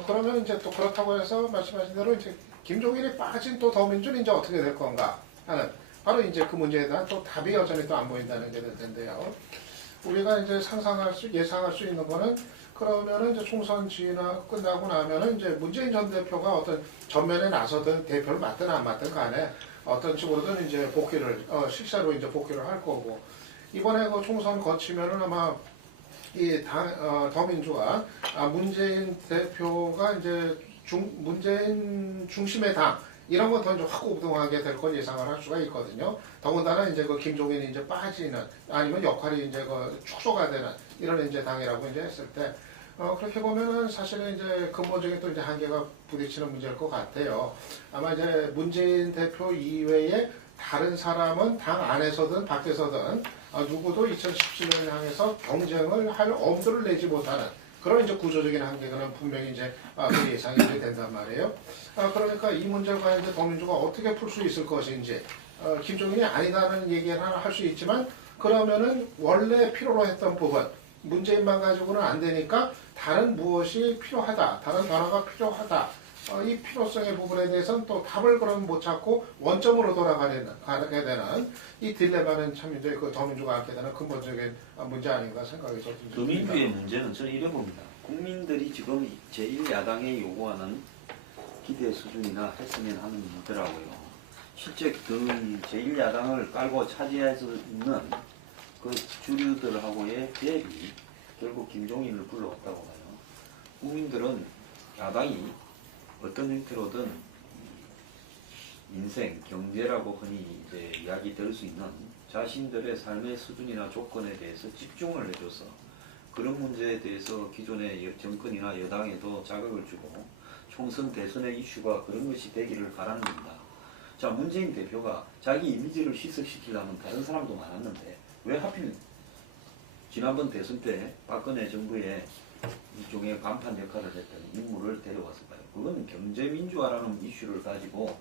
그러면 이제 또 그렇다고 해서 말씀하신 대로 이제 김종인이 빠진 또 더민주는 이제 어떻게 될 건가 하는 바로 이제 그 문제에 대한 또 답이 여전히 또 안 보인다는 게 될 텐데요. 우리가 이제 예상할 수 있는 거는 그러면은 이제 총선 지나 끝나고 나면은 이제 문재인 전 대표가 어떤 전면에 나서든 대표를 맡든 안 맡든 간에 어떤 식으로든 이제 복귀를 실제로 이제 복귀를 할 거고 이번에 그 총선 거치면은 아마 이 더민주가 문재인 대표가 이제 문재인 중심의 당 이런 건 더 이제 확고부동하게 될 걸 예상을 할 수가 있거든요. 더군다나 이제 그 김종인이 이제 빠지는 아니면 역할이 이제 그 축소가 되는 이런 이제 당이라고 이제 했을 때 그렇게 보면은 사실은 이제 근본적인 또 이제 한계가 부딪히는 문제일 것 같아요. 아마 이제 문재인 대표 이외에 다른 사람은 당 안에서든 밖에서든 누구도 2017년을 향해서 경쟁을 할 엄두를 내지 못하는 그런 이제 구조적인 한계는 분명히 이제 예상이 된단 말이에요. 그러니까 이 문제가 이제 더민주가 어떻게 풀 수 있을 것인지 김종인이 아니다는 얘기를 하나 할 수 있지만 그러면은 원래 필요로 했던 부분 문재인만 가지고는 안 되니까 다른 무엇이 필요하다, 다른 변화가 필요하다. 이 필요성의 부분에 대해서는 또 답을 그럼 못 찾고 원점으로 돌아가게 되는 이 딜레마는 참 이제 그 더민주가 갖게 되는 근본적인 문제 아닌가 생각이 듭니다. 더민주의 문제는 저는 이런 겁니다. 국민들이 지금 제1야당에 요구하는 기대 수준이나 했으면 하는 문제라고요. 실제 그 제1야당을 깔고 차지할 수 있는 그 주류들하고의 대비 결국 김종인을 불러왔다고 봐요. 국민들은 야당이 어떤 형태로든 인생, 경제라고 흔히 이제 이야기 들 수 있는 자신들의 삶의 수준이나 조건에 대해서 집중을 해줘서 그런 문제에 대해서 기존의 정권이나 여당에도 자극을 주고 총선 대선의 이슈가 그런 것이 되기를 바라는 겁니다. 자, 문재인 대표가 자기 이미지를 희석시키려면 다른 사람도 많았는데 왜 하필 지난번 대선 때 박근혜 정부의 일종의 간판 역할을 했던 인물을 데려왔을까요? 그건 경제민주화라는 이슈를 가지고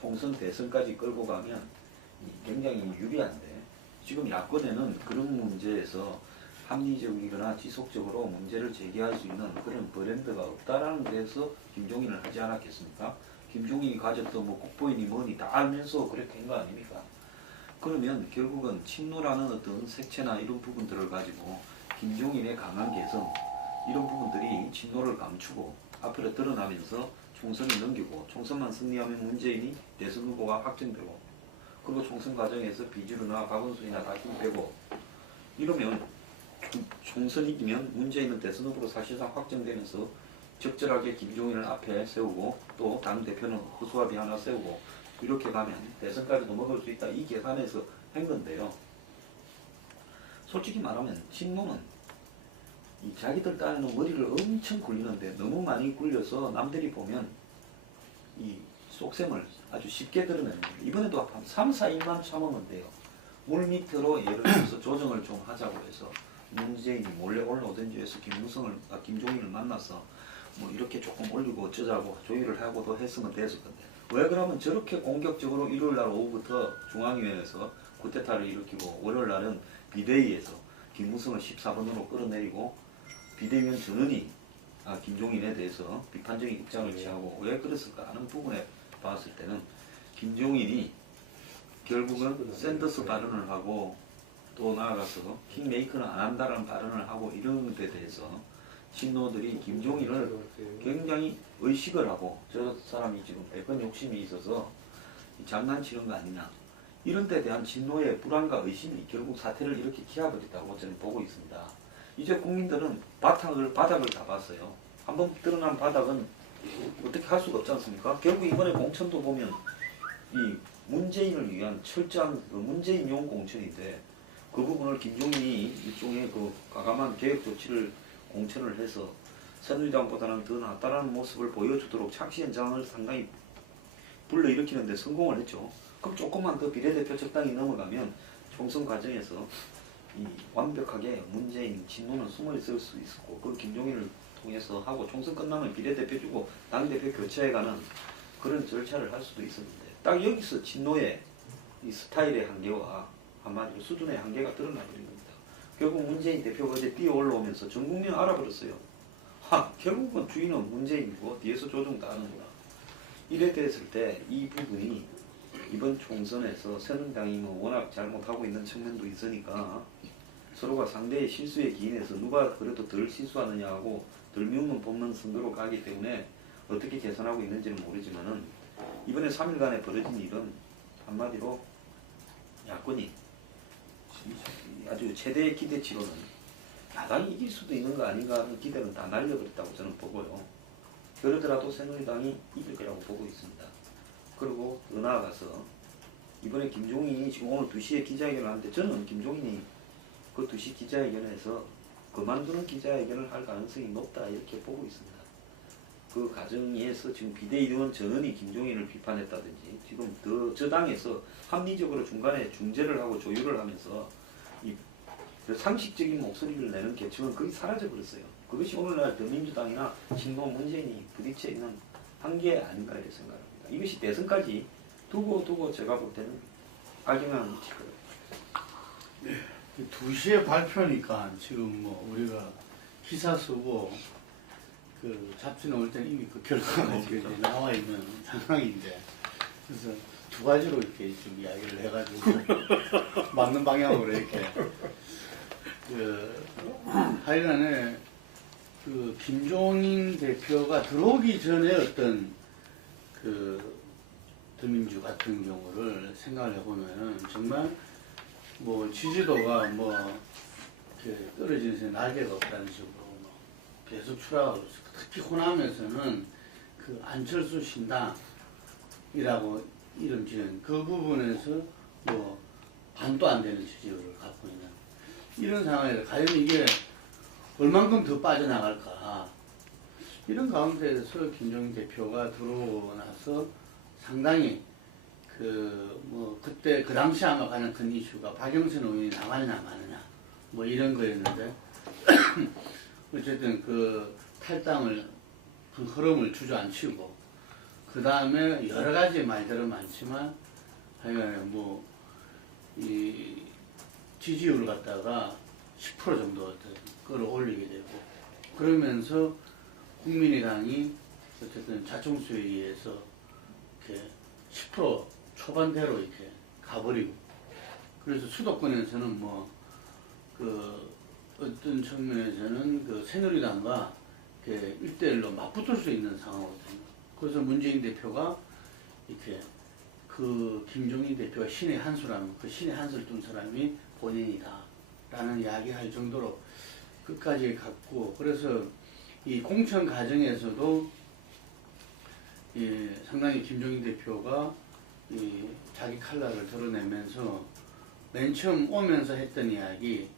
총선 대선까지 끌고 가면 굉장히 유리한데 지금 야권에는 그런 문제에서 합리적이거나 지속적으로 문제를 제기할 수 있는 그런 브랜드가 없다라는 데서 김종인을 하지 않았겠습니까? 김종인이 가졌던 뭐 국보이니 뭐니 다 알면서 그렇게 한 거 아닙니까? 그러면 결국은 친노라는 어떤 색채나 이런 부분들을 가지고 김종인의 강한 개성 이런 부분들이 친노를 감추고 앞으로 드러나면서 총선을 넘기고 총선만 승리하면 문재인이 대선 후보가 확정되고 그리고 총선 과정에서 비주류나 박원순이나 다 힘빼고 이러면 총선 이기면 문재인은 대선 후보로 사실상 확정되면서 적절하게 김종인을 앞에 세우고 또 당대표는 허수아비 하나 세우고 이렇게 가면 대선까지도 먹을 수 있다 이 계산에서 한 건데요. 솔직히 말하면 친노는 이 자기들 딴에는 머리를 엄청 굴리는데 너무 많이 굴려서 남들이 보면 이 속셈을 아주 쉽게 드러내는 거예요. 이번에도 한 3, 4일만 참으면 돼요. 물 밑으로 예를 들어서 조정을 좀 하자고 해서 문재인이 몰래 올라오든지 해서 김종인을 만나서 뭐 이렇게 조금 올리고 어쩌자고 조율을 하고도 했으면 됐을 건데 왜 그러면 저렇게 공격적으로 일요일날 오후부터 중앙위원회에서 쿠데타를 일으키고 월요일날은 비대위에서 김무성을 14번으로 끌어내리고 비대위원 전원이 김종인에 대해서 비판적인 입장을 취하고 왜 그랬을까 하는 부분에 봤을 때는 김종인이 결국은 샌더스 발언을 하고 또 나아가서 킹메이커는 안 한다는 발언을 하고 이런 데 대해서 친노들이 김종인을 굉장히 의식을 하고 저 사람이 지금 백건 욕심이 있어서 장난치는 거 아니냐 이런 데 대한 친노의 불안과 의심이 결국 사태를 이렇게 키워버렸다고 저는 보고 있습니다. 이제 국민들은 바닥을 다 봤어요. 한번 드러난 바닥은 어떻게 할 수가 없지 않습니까? 결국 이번에 공천도 보면 이 문재인을 위한 철저한 문재인용 공천인데 그 부분을 김종인이 일종의 그 과감한 개혁 조치를 공천을 해서 새누리당보다는 더 낫다라는 모습을 보여주도록 착시 현장을 상당히 불러일으키는데 성공을 했죠. 그럼 조금만 더 비례대표 적당히 넘어가면 총선 과정에서 이 완벽하게 문재인 친노는 숨어 있을 수 있었고 그 김종인을 통해서 하고 총선 끝나면 비례대표 주고 당대표 교체해가는 그런 절차를 할 수도 있었는데 딱 여기서 친노의 이 스타일의 한계와 한마디로 수준의 한계가 드러나버린 겁니다. 결국 문재인 대표가 어제 뛰어 올라오면서 전 국민은 알아버렸어요. 결국은 주인은 문재인이고 뒤에서 조정 다 하는구나. 이래 됐을 때 이 부분이 이번 총선에서 새누리당이 뭐 워낙 잘못하고 있는 측면도 있으니까 서로가 상대의 실수에 기인해서 누가 그래도 덜 실수하느냐 하고 덜 미움은 뽑는 선거로 가기 때문에 어떻게 계산하고 있는지는 모르지만은 이번에 3일간에 벌어진 일은 한마디로 야권이 아주 최대의 기대치로는 야당이 이길 수도 있는 거 아닌가 하는 기대는 다 날려버렸다고 저는 보고요. 그러더라도 새누리당이 이길 거라고 보고 있습니다. 그리고 더 나아가서 이번에 김종인이 지금 오늘 2시에 기자회견을 하는데 저는 김종인이 그 2시 기자회견에서 그만두는 기자회견을 할 가능성이 높다 이렇게 보고 있습니다. 그 과정에서 지금 비대위원 전원이 김종인을 비판했다든지 지금 저 당에서 합리적으로 중간에 중재를 하고 조율을 하면서 그 상식적인 목소리를 내는 계층은 거의 사라져버렸어요. 그것이 오늘날 더민주당이나 친노 문재인이 부딪혀 있는 한계 아닌가 이렇게 생각합니다. 이것이 대선까지 두고 제가 볼 때는 악영향을 미칠 거예요. 2시에 발표니까 지금 뭐 우리가 기사 쓰고 그 잡지 나올 때는 이미 그 결과가 이제 나와 있는 상황인데 그래서 두 가지로 이렇게 좀 이야기를 해가지고 맞는 방향으로 이렇게 하여간에 그 김종인 대표가 들어오기 전에 어떤 그 더민주 같은 경우를 생각을 해보면은 정말 뭐 지지도가 뭐 이렇게 떨어지는 새 날개가 없다는 식으로 뭐 계속 추락하고 있어요. 특히 호남에서는 그 안철수 신당이라고 이름 지은 그 부분에서 뭐 반도 안 되는 지지율을 갖고 있는 이런 상황에서 과연 이게 얼만큼 더 빠져나갈까 이런 가운데에서 김종인 대표가 들어오고 나서 상당히 그 뭐 그때 그 당시 아마 가장 큰 이슈가 박영선 의원이 나가느냐 마느냐 뭐 이런 거였는데 어쨌든 그 탈당을 그 흐름을 주저앉히고 그 다음에 여러 가지 말들은 많지만 하여간에 뭐 이 지지율을 갖다가 10% 정도 끌어올리게 되고 그러면서 국민의당이 어쨌든 자충수에 의해서 이렇게 10% 초반대로 이렇게 가버리고 그래서 수도권에서는 뭐 그 어떤 측면에서는 그 새누리당과 이렇게 1대1로 맞붙을 수 있는 상황이거든요. 그래서 문재인 대표가 이렇게 그 김종인 대표가 신의 한 수라면 그 신의 한수를 둔 사람이 본인이다 라는 이야기할 정도로 끝까지 갔고 그래서 이 공천 과정에서도 상당히 김종인 대표가 자기 칼날을 드러내면서 맨 처음 오면서 했던 이야기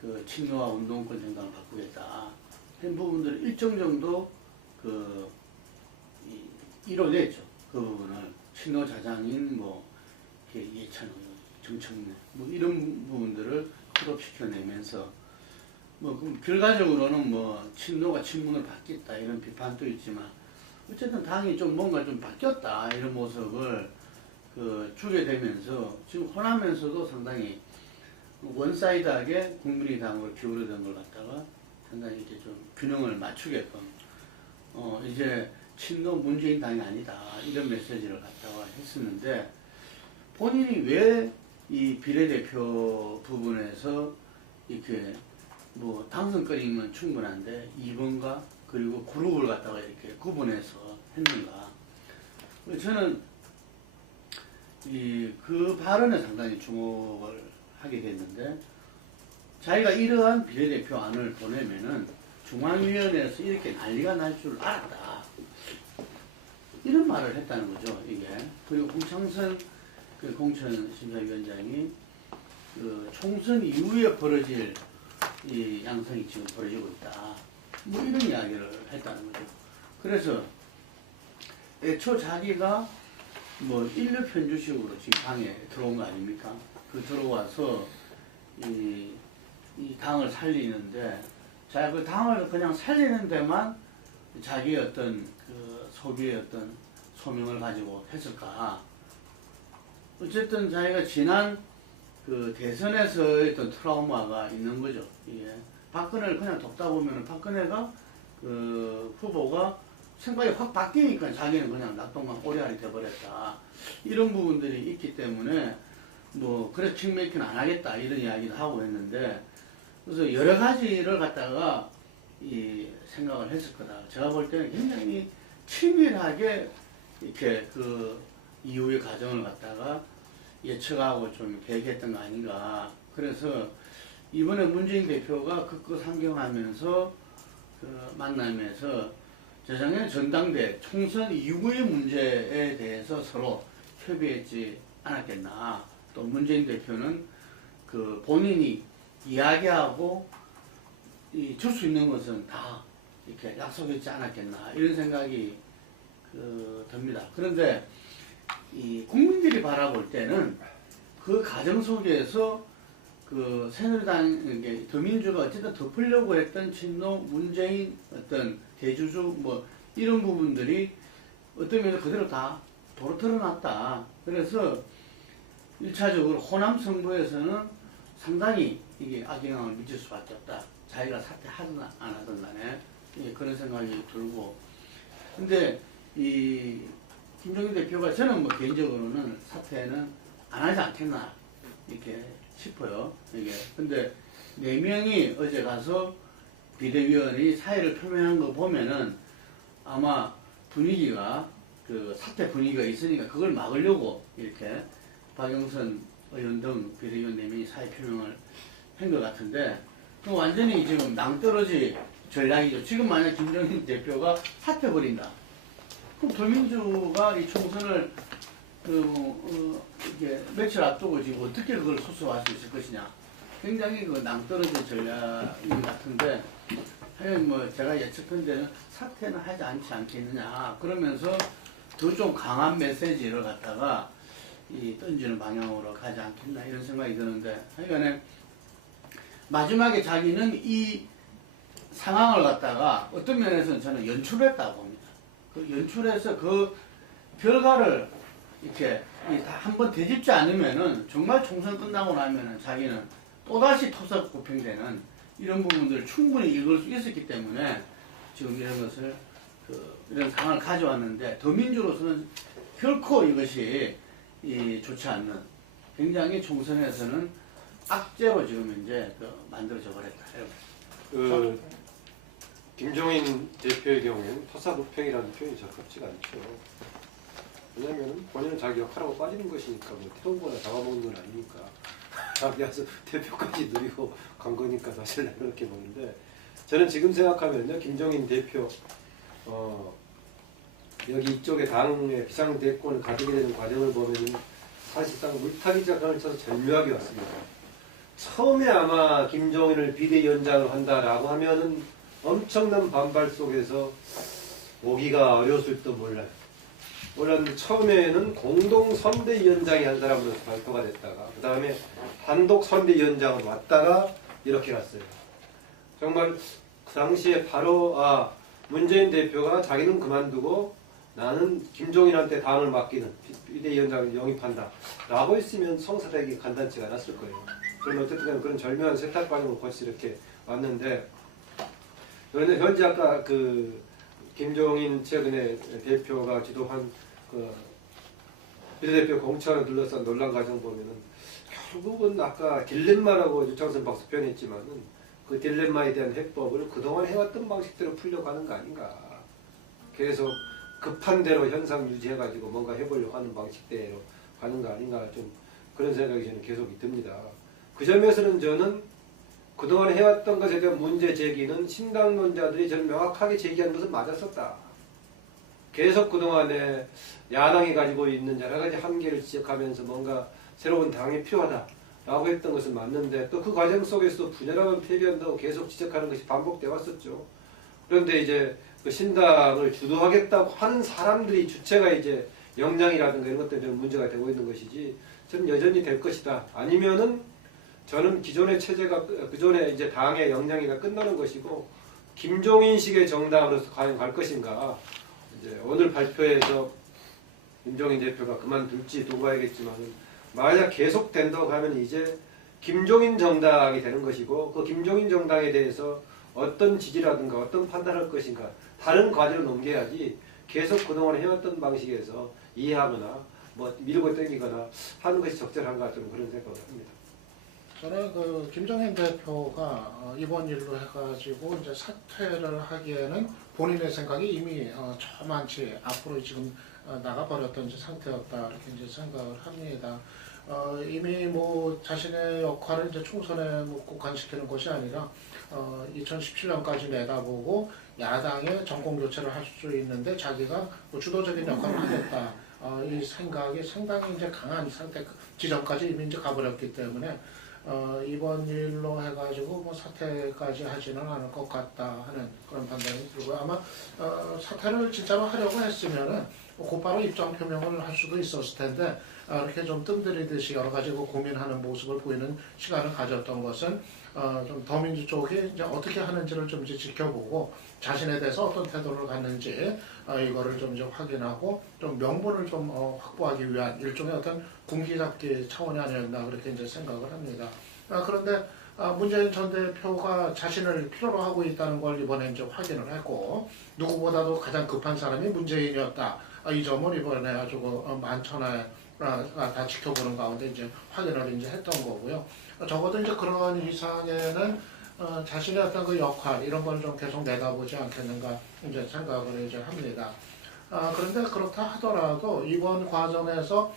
그 친노와 운동권 정당을 바꾸겠다 한 부분들을 일정 정도 이뤄냈죠. 그 부분을 친노 자장인 뭐 예찬 의원, 정청래 뭐 이런 부분들을 클럽시켜내면서 뭐 그럼 결과적으로는 뭐 친노가 친문을 바뀌었다 이런 비판도 있지만 어쨌든 당이 좀 뭔가 좀 바뀌었다 이런 모습을 주게 되면서 지금 호남에서도 상당히 원사이드하게 국민의당으로 기울어든 걸 갖다가 상당히 이제 좀 균형을 맞추게끔 이제 친노 문재인 당이 아니다 이런 메시지를 갖다가 했었는데 본인이 왜 이 비례대표 부분에서 이렇게 뭐 당선권이면 충분한데 2번과 그리고 그룹을 갖다가 이렇게 구분해서 했는가 저는 그 발언에 상당히 주목을 하게 됐는데 자기가 이러한 비례대표 안을 보내면은 중앙위원회에서 이렇게 난리가 날 줄 알았다 이런 말을 했다는 거죠 이게. 그리고 홍창선 그 공천심사위원장이 그 총선 이후에 벌어질 이 양상이 지금 벌어지고 있다 뭐 이런 이야기를 했다는 거죠. 그래서 애초 자기가 뭐 인류 편주식으로 지금 당에 들어온 거 아닙니까? 그 들어와서 이 당을 살리는데 자 그 당을 그냥 살리는 데만 자기의 어떤 그 소비의 어떤 소명을 가지고 했을까? 어쨌든 자기가 지난 그 대선에서의 어떤 트라우마가 있는 거죠. 이게 박근혜를 그냥 돕다 보면은 박근혜가 그 후보가 생각이 확 바뀌니까 자기는 그냥 낙동강 오리알이 돼버렸다. 이런 부분들이 있기 때문에 뭐 그래서 킹메이킹 안 하겠다 이런 이야기도 하고 했는데, 그래서 여러 가지를 갖다가 이 생각을 했을 거다. 제가 볼 때는 굉장히 치밀하게 이렇게 그 이후의 과정을 갖다가 예측하고 좀 계획했던 거 아닌가. 그래서 이번에 문재인 대표가 극구상경하면서 그 만남에서 재작년 전당대 총선 이후의 문제에 대해서 서로 협의했지 않았겠나. 또 문재인 대표는 그 본인이 이야기하고 줄 수 있는 것은 다 이렇게 약속했지 않았겠나 이런 생각이 듭니다. 그런데 이 국민들이 바라볼 때는 그 과정 속에서 그 새누리당, 더민주가 어쨌든 덮으려고 했던 친노, 문재인 어떤 대주주 뭐 이런 부분들이 어떤 면에서 그대로 다 도로 드러났다. 그래서 1차적으로 호남 정부에서는 상당히 이게 악영향을 미칠 수밖에 없다. 자기가 사퇴하든 안 하든 간에 그런 생각이 들고. 근데 이 김종인 대표가 저는 뭐 개인적으로는 사퇴는 안 하지 않겠나 이렇게 싶어요. 이게 근데 4명이 어제 가서 비대위원이 사의를 표명한 거 보면은 아마 분위기가 그 사퇴 분위기가 있으니까 그걸 막으려고 이렇게 박영선 의원 등 비대위원 4명이 사의 표명을 한 것 같은데, 그 완전히 지금 낭떠러지 전략이죠. 지금 만약 김종인 대표가 사퇴 벌인다. 그럼 더민주가 이 총선을 이게 며칠 앞두고 지금 어떻게 그걸 수습할 수 있을 것이냐. 굉장히 그 낭떠러지 전략인 것 같은데, 하여간 뭐 제가 예측한데는 사퇴는 하지 않지 않겠느냐. 그러면서 더 좀 강한 메시지를 갖다가 던지는 방향으로 가지 않겠나 이런 생각이 드는데, 하여간에 마지막에 자기는 이 상황을 갖다가 어떤 면에서는 저는 연출했다고 봅니다. 그 연출해서 그 결과를 이렇게 한번 되짚지 않으면은 정말 총선 끝나고 나면은 자기는 또다시 토사 구팽되는 이런 부분들을 충분히 읽을 수 있었기 때문에 지금 이런 것을 이런 상황을 가져왔는데, 더민주로서는 결코 이것이 좋지 않는, 굉장히 총선에서는 악재로 지금 이제 만들어져 버렸다. 김종인 대표의 경우에는 토사구팽이라는 표현이 적합치가 않죠. 왜냐하면 본인은 자기 역할하고 빠지는 것이니까 뭐 태동보다 잡아먹는 건 아니니까 자기 와서 대표까지 누리고 간 거니까 사실 나는 그렇게 보는데, 저는 지금 생각하면요, 김종인 대표 여기 이쪽에 당의 비상대권을 가지게 되는 과정을 보면은 사실상 물타기 작전을 쳐서 절묘하게 왔습니다. 처음에 아마 김종인을 비대위원장을 한다라고 하면은 엄청난 반발 속에서 오기가 어려웠을지도 몰라요. 몰랐는데 처음에는 공동 선대위원장이 한 사람으로서 발표가 됐다가 그 다음에 단독 선대위원장으로 왔다가 이렇게 갔어요. 정말 그 당시에 바로 문재인 대표가 자기는 그만두고 나는 김종인한테 당을 맡기는 비대위원장을 영입한다 라고 했으면 성사되기 간단치가 않았을 거예요. 그러면 어쨌든 그런 절묘한 세탁 과정을 거쳐 이렇게 왔는데, 그런데 현재 아까 그 김종인 최근에 대표가 지도한 그 비례대표 공천을 둘러싼 논란 과정 보면은 결국은 아까 딜레마라고 유창선 박사 표현했지만은 그 딜레마에 대한 해법을 그동안 해왔던 방식대로 풀려가는 거 아닌가. 계속 급한 대로 현상 유지해가지고 뭔가 해보려고 하는 방식대로 가는 거 아닌가, 좀 그런 생각이 저는 계속 듭니다. 그 점에서는 저는 그동안 해왔던 것에 대한 문제 제기는 신당론자들이 저는 명확하게 제기한 것은 맞았었다. 계속 그동안에 야당이 가지고 있는 여러 가지 한계를 지적하면서 뭔가 새로운 당이 필요하다라고 했던 것은 맞는데, 또 그 과정 속에서 분열하는 폐변도 계속 지적하는 것이 반복되어 왔었죠. 그런데 이제 그 신당을 주도하겠다고 하는 사람들이 주체가 이제 역량이라든가 이런 것들이 좀 문제가 되고 있는 것이지, 저는 여전히 될 것이다. 아니면은 저는 기존의 체제가, 그전에 이제 당의 역량이가 끝나는 것이고, 김종인식의 정당으로서 과연 갈 것인가. 이제 오늘 발표에서 김종인 대표가 그만둘지 두고 봐야겠지만은, 만약 계속된다고 하면 이제 김종인 정당이 되는 것이고, 그 김종인 정당에 대해서 어떤 지지라든가 어떤 판단할 것인가, 다른 과제로 넘겨야지 계속 그동안 해왔던 방식에서 이해하거나 뭐 밀고 당기거나 하는 것이 적절한가 좀 그런 생각을 합니다. 저는 그 김정인 대표가 이번 일로 해가지고 이제 사퇴를 하기에는 본인의 생각이 이미 저만치 앞으로 지금 나가버렸던 이제 상태였다 이렇게 이제 생각을 합니다. 이미 뭐 자신의 역할을 이제 총선에 뭐 국한시키는 것이 아니라 2017년까지 내다보고 야당의 정권 교체를 할 수 있는데 자기가 뭐 주도적인 역할을 하겠다. 이 생각이 상당히 이제 강한 상태 지점까지 이미 이제 가버렸기 때문에 이번 일로 해가지고 뭐 사퇴까지 하지는 않을 것 같다 하는 그런 판단이 들고요. 아마 사퇴를 진짜로 하려고 했으면은 곧바로 입장 표명을 할 수도 있었을 텐데 이렇게 좀 뜸들이듯이 여러 가지 고민하는 모습을 보이는 시간을 가졌던 것은 좀 더민주 쪽이 이제 어떻게 하는지를 좀 이제 지켜보고 자신에 대해서 어떤 태도를 갖는지 이거를 좀 이제 확인하고 좀 명분을 좀 확보하기 위한 일종의 어떤 군기잡기 차원이 아니었나 그렇게 이제 생각을 합니다. 그런데 문재인 전 대표가 자신을 필요로 하고 있다는 걸 이번에 이제 확인을 했고 누구보다도 가장 급한 사람이 문재인이었다. 이 점을 이번에 아주 만천하에 다 지켜보는 가운데 이제 확인을 이제 했던 거고요. 적어도 이제 그런 이상에는 자신의 어떤 그 역할 이런 걸 좀 계속 내다보지 않겠는가 이제 생각을 이제 합니다. 그런데 그렇다 하더라도 이번 과정에서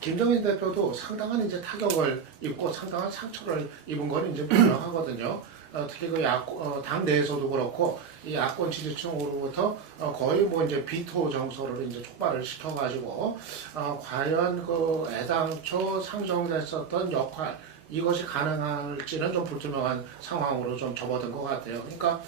김정인 대표도 상당한 이제 타격을 입고 상당한 상처를 입은 건 이제 분명하거든요. 특히 그 당 내에서도 그렇고 이 야권 지지층으로부터 거의 뭐 이제 비토 정서를 이제 촉발을 시켜가지고 과연 그 애당초 상정됐었던 역할 이것이 가능할지는 좀 불투명한 상황으로 좀 접어든 것 같아요. 그러니까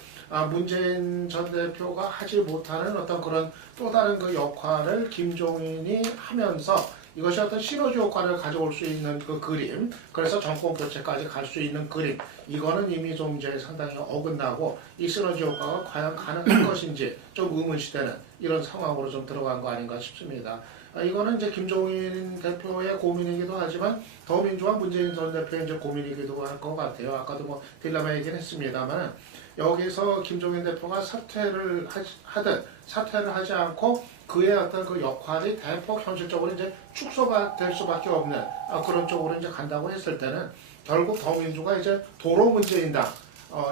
문재인 전 대표가 하지 못하는 어떤 그런 또 다른 그 역할을 김종인이 하면서 이것이 어떤 시너지 효과를 가져올 수 있는 그 그림, 그래서 정권 교체까지 갈 수 있는 그림, 이거는 이미 좀 이제 상당히 어긋나고 이 시너지 효과가 과연 가능한 것인지 좀 의문시되는 이런 상황으로 좀 들어간 거 아닌가 싶습니다. 이거는 이제 김종인 대표의 고민이기도 하지만 더민주와 문재인 전 대표의 이제 고민이기도 할 것 같아요. 아까도 뭐 딜레마 얘기는 했습니다만 여기서 김종인 대표가 사퇴를 하든 사퇴를 하지 않고 그의 어떤 그 역할이 대폭 현실적으로 이제 축소가 될 수밖에 없는 그런 쪽으로 이제 간다고 했을 때는 결국 더민주가 이제 도로 문재인당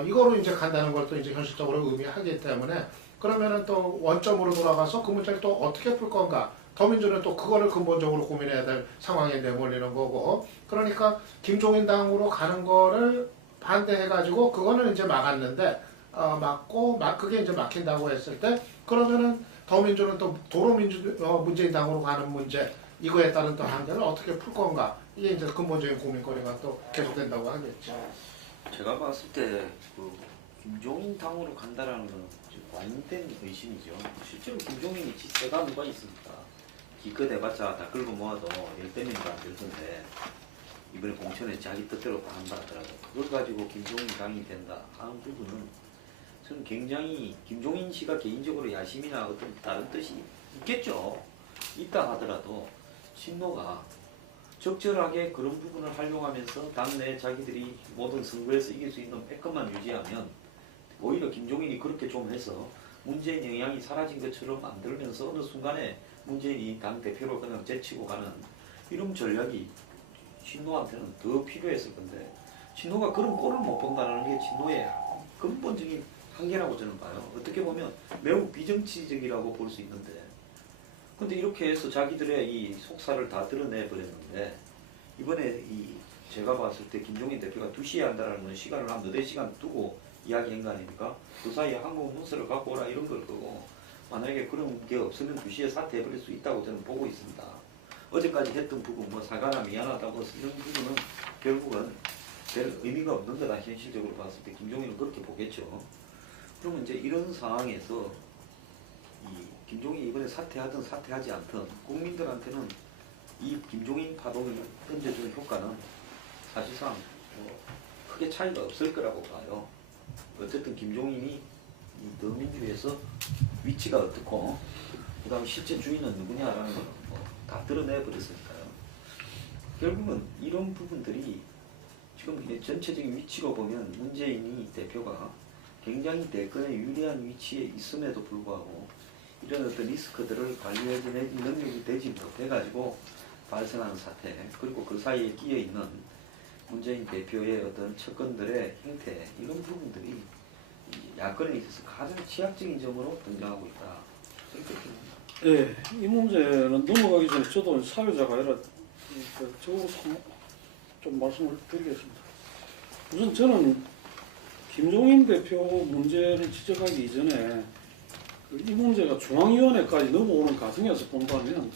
이거로 이제 간다는 걸 또 이제 현실적으로 의미하기 때문에 그러면은 또 원점으로 돌아가서 그 문제를 또 어떻게 풀 건가? 더민주는 또 그거를 근본적으로 고민해야 될 상황에 내몰리는 거고 그러니까 김종인 당으로 가는 거를 반대해가지고 그거는 이제 막았는데 막고 그게 이제 막힌다고 했을 때 그러면은 더민주는 또 문재인 당으로 가는 문제 이거에 따른 또 한계를 어떻게 풀 건가 이게 이제 근본적인 고민거리가 또 계속된다고 하겠죠. 제가 봤을 때 그 김종인 당으로 간다라는 건 과잉된 의심이죠. 실제로 김종인이 지세가 누가 있습니까? 기껏 해봤자 다 끌고 모아도 10명도 안 될 텐데 이번에 공천에 자기 뜻대로 다 한다 하더라도 그걸 가지고 김종인 당이 된다 하는 부분은 저는 굉장히 김종인 씨가 개인적으로 야심이나 어떤 다른 뜻이 있겠죠. 있다 하더라도 친노가 적절하게 그런 부분을 활용하면서 당내 자기들이 모든 선거에서 이길 수 있는 패권만 유지하면 오히려 김종인이 그렇게 좀 해서 문재인 영향이 사라진 것처럼 만들면서 어느 순간에 문재인이 당대표로 그냥 제치고 가는 이런 전략이 친노한테는 더 필요했을 건데 친노가 그런 꼴을 못 본다는 게 친노의 근본적인 한계라고 저는 봐요. 어떻게 보면 매우 비정치적이라고 볼 수 있는데 근데 이렇게 해서 자기들의 이 속살을 다 드러내 버렸는데 이번에 제가 봤을 때 김종인 대표가 2시에 한다는 건 시간을 한 4시간 두고 이야기한 거 아닙니까? 그 사이에 한국 문서를 갖고 오라 이런 걸 거고 만약에 그런 게 없으면 2시에 사퇴해버릴 수 있다고 저는 보고 있습니다. 어제까지 했던 부분 뭐 사과나 미안하다고 이런 부분은 결국은 별 의미가 없는 거다 현실적으로 봤을 때 김종인은 그렇게 보겠죠. 그러면 이제 이런 상황에서 김종인이 이번에 사퇴하든 사퇴하지 않든 국민들한테는 이 김종인 파동을 던져주는 효과는 사실상 크게 차이가 없을 거라고 봐요. 어쨌든 김종인이 이 더민주에서 위치가 어떻고 그 다음에 실제 주인은 누구냐라는 걸 다 드러내 버렸으니까요. 결국은 이런 부분들이 지금 전체적인 위치로 보면 문재인이 대표가 굉장히 대권에 유리한 위치에 있음에도 불구하고 이런 어떤 리스크들을 관리해낼 능력이 되지 못해가지고 발생하는 사태, 그리고 그 사이에 끼어있는 문재인 대표의 어떤 측근들의 행태, 이런 부분들이 이 야권에 있어서 가장 취약적인 점으로 등장하고 있다. 이렇게 봅니다. 예, 이 문제는 넘어가기 전에 저도 사회자가 아니라 저거 좀 말씀을 드리겠습니다. 우선 저는 김종인 대표 문제를 지적하기 이전에 이 문제가 중앙위원회까지 넘어오는 과정에서 본다면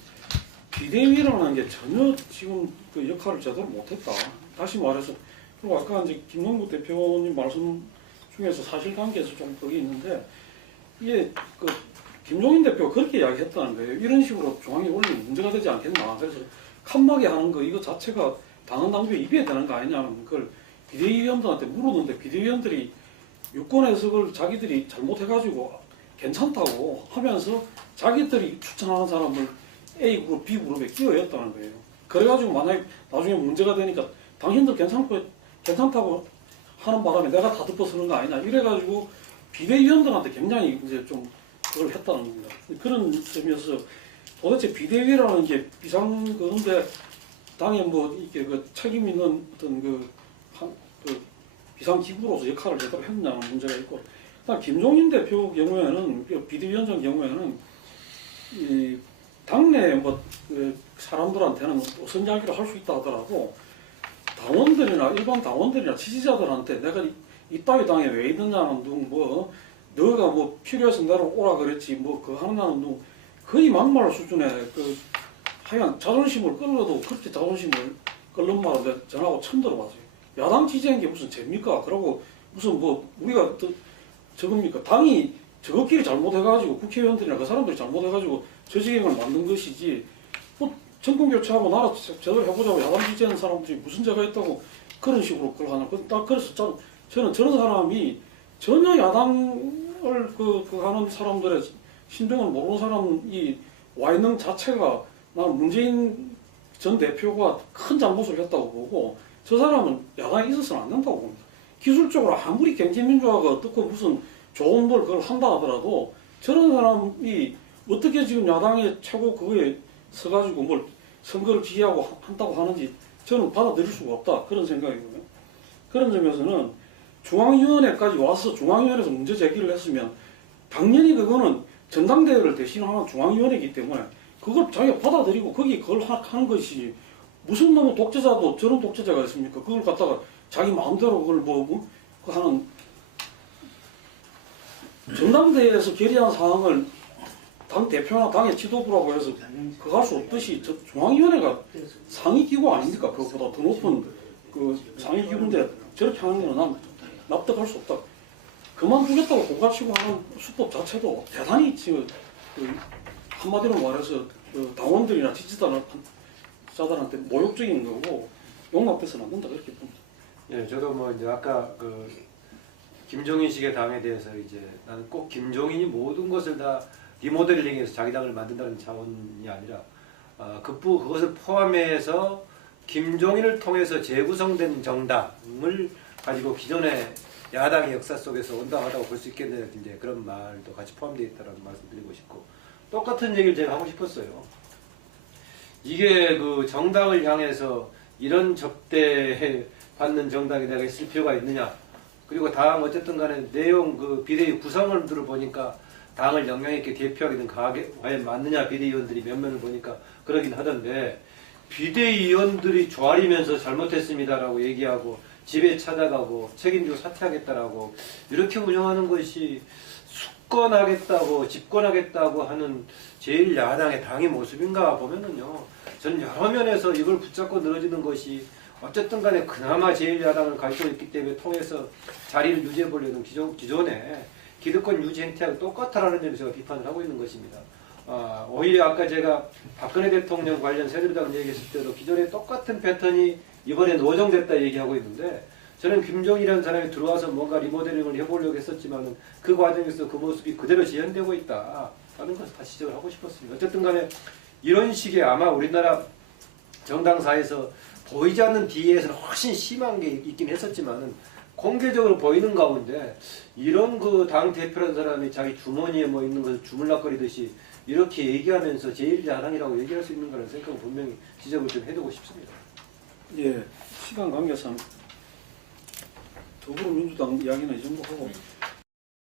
비대위라는 게 전혀 지금 그 역할을 제대로 못했다. 다시 말해서, 그리고 아까 이제 김동국 대표님 말씀 중에서 사실관계에서 좀 그게 있는데, 이게 그 김종인 대표가 그렇게 이야기했다는 거예요. 이런 식으로 중앙위 올리면 문제가 되지 않겠나. 그래서 칸막이 하는 거 이거 자체가 당헌 당규에 입해야 되는 거 아니냐는 걸 비대위원들한테 물었는데, 비대위원들이 유권 해석을 자기들이 잘못해가지고 괜찮다고 하면서 자기들이 추천하는 사람을 A그룹, B그룹에 끼워였다는 거예요. 그래가지고 만약에 나중에 문제가 되니까 당신들 괜찮다고 하는 바람에 내가 다 덮어서는 거 아니냐. 이래가지고 비대위원들한테 굉장히 이제 좀 그걸 했다는 겁니다. 그런 점에서 도대체 비대위라는 게 그런데 당에 뭐 이렇게 그 책임 있는 어떤 그 비상기구로서 역할을 제대로 했냐는 문제가 있고, 그다음 김종인 대표 경우에는 비대위원장 경우에는 이 당내 그 사람들한테는 어떤 이야기를 할 수 있다 하더라도 당원들이나 일반 당원들이나 지지자들한테 내가 이따위 당에 왜 있느냐는 둥 뭐 너가 뭐 필요해서 나를 오라 그랬지 뭐 그거 하느냐는 둥 거의 막말 수준의 그 하여간 자존심을 끌어도 그렇게 자존심을 끌는 말을 내가 전하고 처음 들어봤어요. 야당 지지한 게 무슨 죄입니까? 그러고 무슨 뭐 우리가 저겁니까? 당이 저것끼리 잘못해가지고 국회의원들이나 그 사람들이 잘못해가지고 저 지경을 만든 것이지, 뭐 정권 교체하고 나라 제대로 해보자고 야당 지지하는 사람들이 무슨 죄가 있다고 그런 식으로 그걸 하냐. 그래서 저는 저런 사람이 전혀 야당을 하는 사람들의 신병을 모르는 사람이 와 있는 자체가 나는 문재인 전 대표가 큰 잘못을 했다고 보고, 저 사람은 야당에 있어서는 안 된다고 봅니다. 기술적으로 아무리 경제민주화가 어떻고 무슨 좋은 걸 그걸 한다 하더라도 저런 사람이 어떻게 지금 야당의 최고 그거에 서가지고 뭘 선거를 지휘하고 한다고 하는지 저는 받아들일 수가 없다. 그런 생각이고요. 그런 점에서는 중앙위원회까지 와서 중앙위원회에서 문제 제기를 했으면 당연히 그거는 전당대회를 대신하는 중앙위원회이기 때문에 그걸 자기가 받아들이고 거기 그걸 하는 것이지, 무슨 놈의 독재자도 저런 독재자가 있습니까? 그걸 갖다가 자기 마음대로 그걸 그 하는, 전당대회에서 결의한 사항을 당 대표나 당의 지도부라고 해서 그거 할 수 없듯이 저 중앙위원회가 상위기구 아닙니까? 그것보다 더 높은 그 상위기구인데 저렇게 하는 거는 난 납득할 수 없다. 그만두겠다고 고가치고 하는 수법 자체도 대단히 지금 한마디로 말해서 당원들이나 지지자들한테 모욕적인 거고 용납돼서는 안 된다 그렇게 봅니다. 예, 저도 뭐 이제 아까 그 김종인식의 당에 대해서 이제 나는 꼭 김종인이 모든 것을 다 리모델링해서 자기 당을 만든다는 차원이 아니라 그것을 포함해서 김종인을 통해서 재구성된 정당을 가지고 기존의 야당의 역사 속에서 온당하다고 볼 수 있겠네요. 이제 그런 말도 같이 포함되어 있다는 말씀드리고 싶고, 똑같은 얘기를 제가 하고 싶었어요. 이게 그 정당을 향해서 이런 접대 받는 정당이 내가 있을 필요가 있느냐. 그리고 당 어쨌든 간에 내용 그 비대위 구성을 들어보니까 당을 영향 있게 대표하기는 과연 맞느냐, 비대위원들이 몇 명을 보니까 그러긴 하던데, 비대위원들이 조아리면서 잘못했습니다라고 얘기하고 집에 찾아가고 책임지고 사퇴하겠다라고 이렇게 운영하는 것이 숙권하겠다고 집권하겠다고 하는 제1야당의 당의 모습인가 보면은요, 저는 여러 면에서 이걸 붙잡고 늘어지는 것이 어쨌든 간에 그나마 제1야당을 가지고 있기 때문에 통해서 자리를 유지해 보려는 기존의 기득권 유지 행태하고 똑같다라는 점에서 제가 비판을 하고 있는 것입니다. 오히려 아까 제가 박근혜 대통령 관련 새누리당 얘기했을 때도 기존에 똑같은 패턴이 이번에 노정됐다 얘기하고 있는데, 저는 김종인이라는 사람이 들어와서 뭔가 리모델링을 해보려고 했었지만 그 과정에서 그 모습이 그대로 재현되고 있다 하는 것을 다시 지적을 하고 싶었습니다. 어쨌든 간에 이런 식의 아마 우리나라 정당사에서 보이지 않는 뒤에서는 훨씬 심한 게 있긴 했었지만 공개적으로 보이는 가운데 이런 그 당 대표라는 사람이 자기 주머니에 뭐 있는 것을 주물럭거리듯이 이렇게 얘기하면서 제1야당이라고 얘기할 수 있는 거라는 생각은 분명히 지적을 좀 해두고 싶습니다. 예, 시간 관계상 더불어민주당 이야기는 이 정도 하고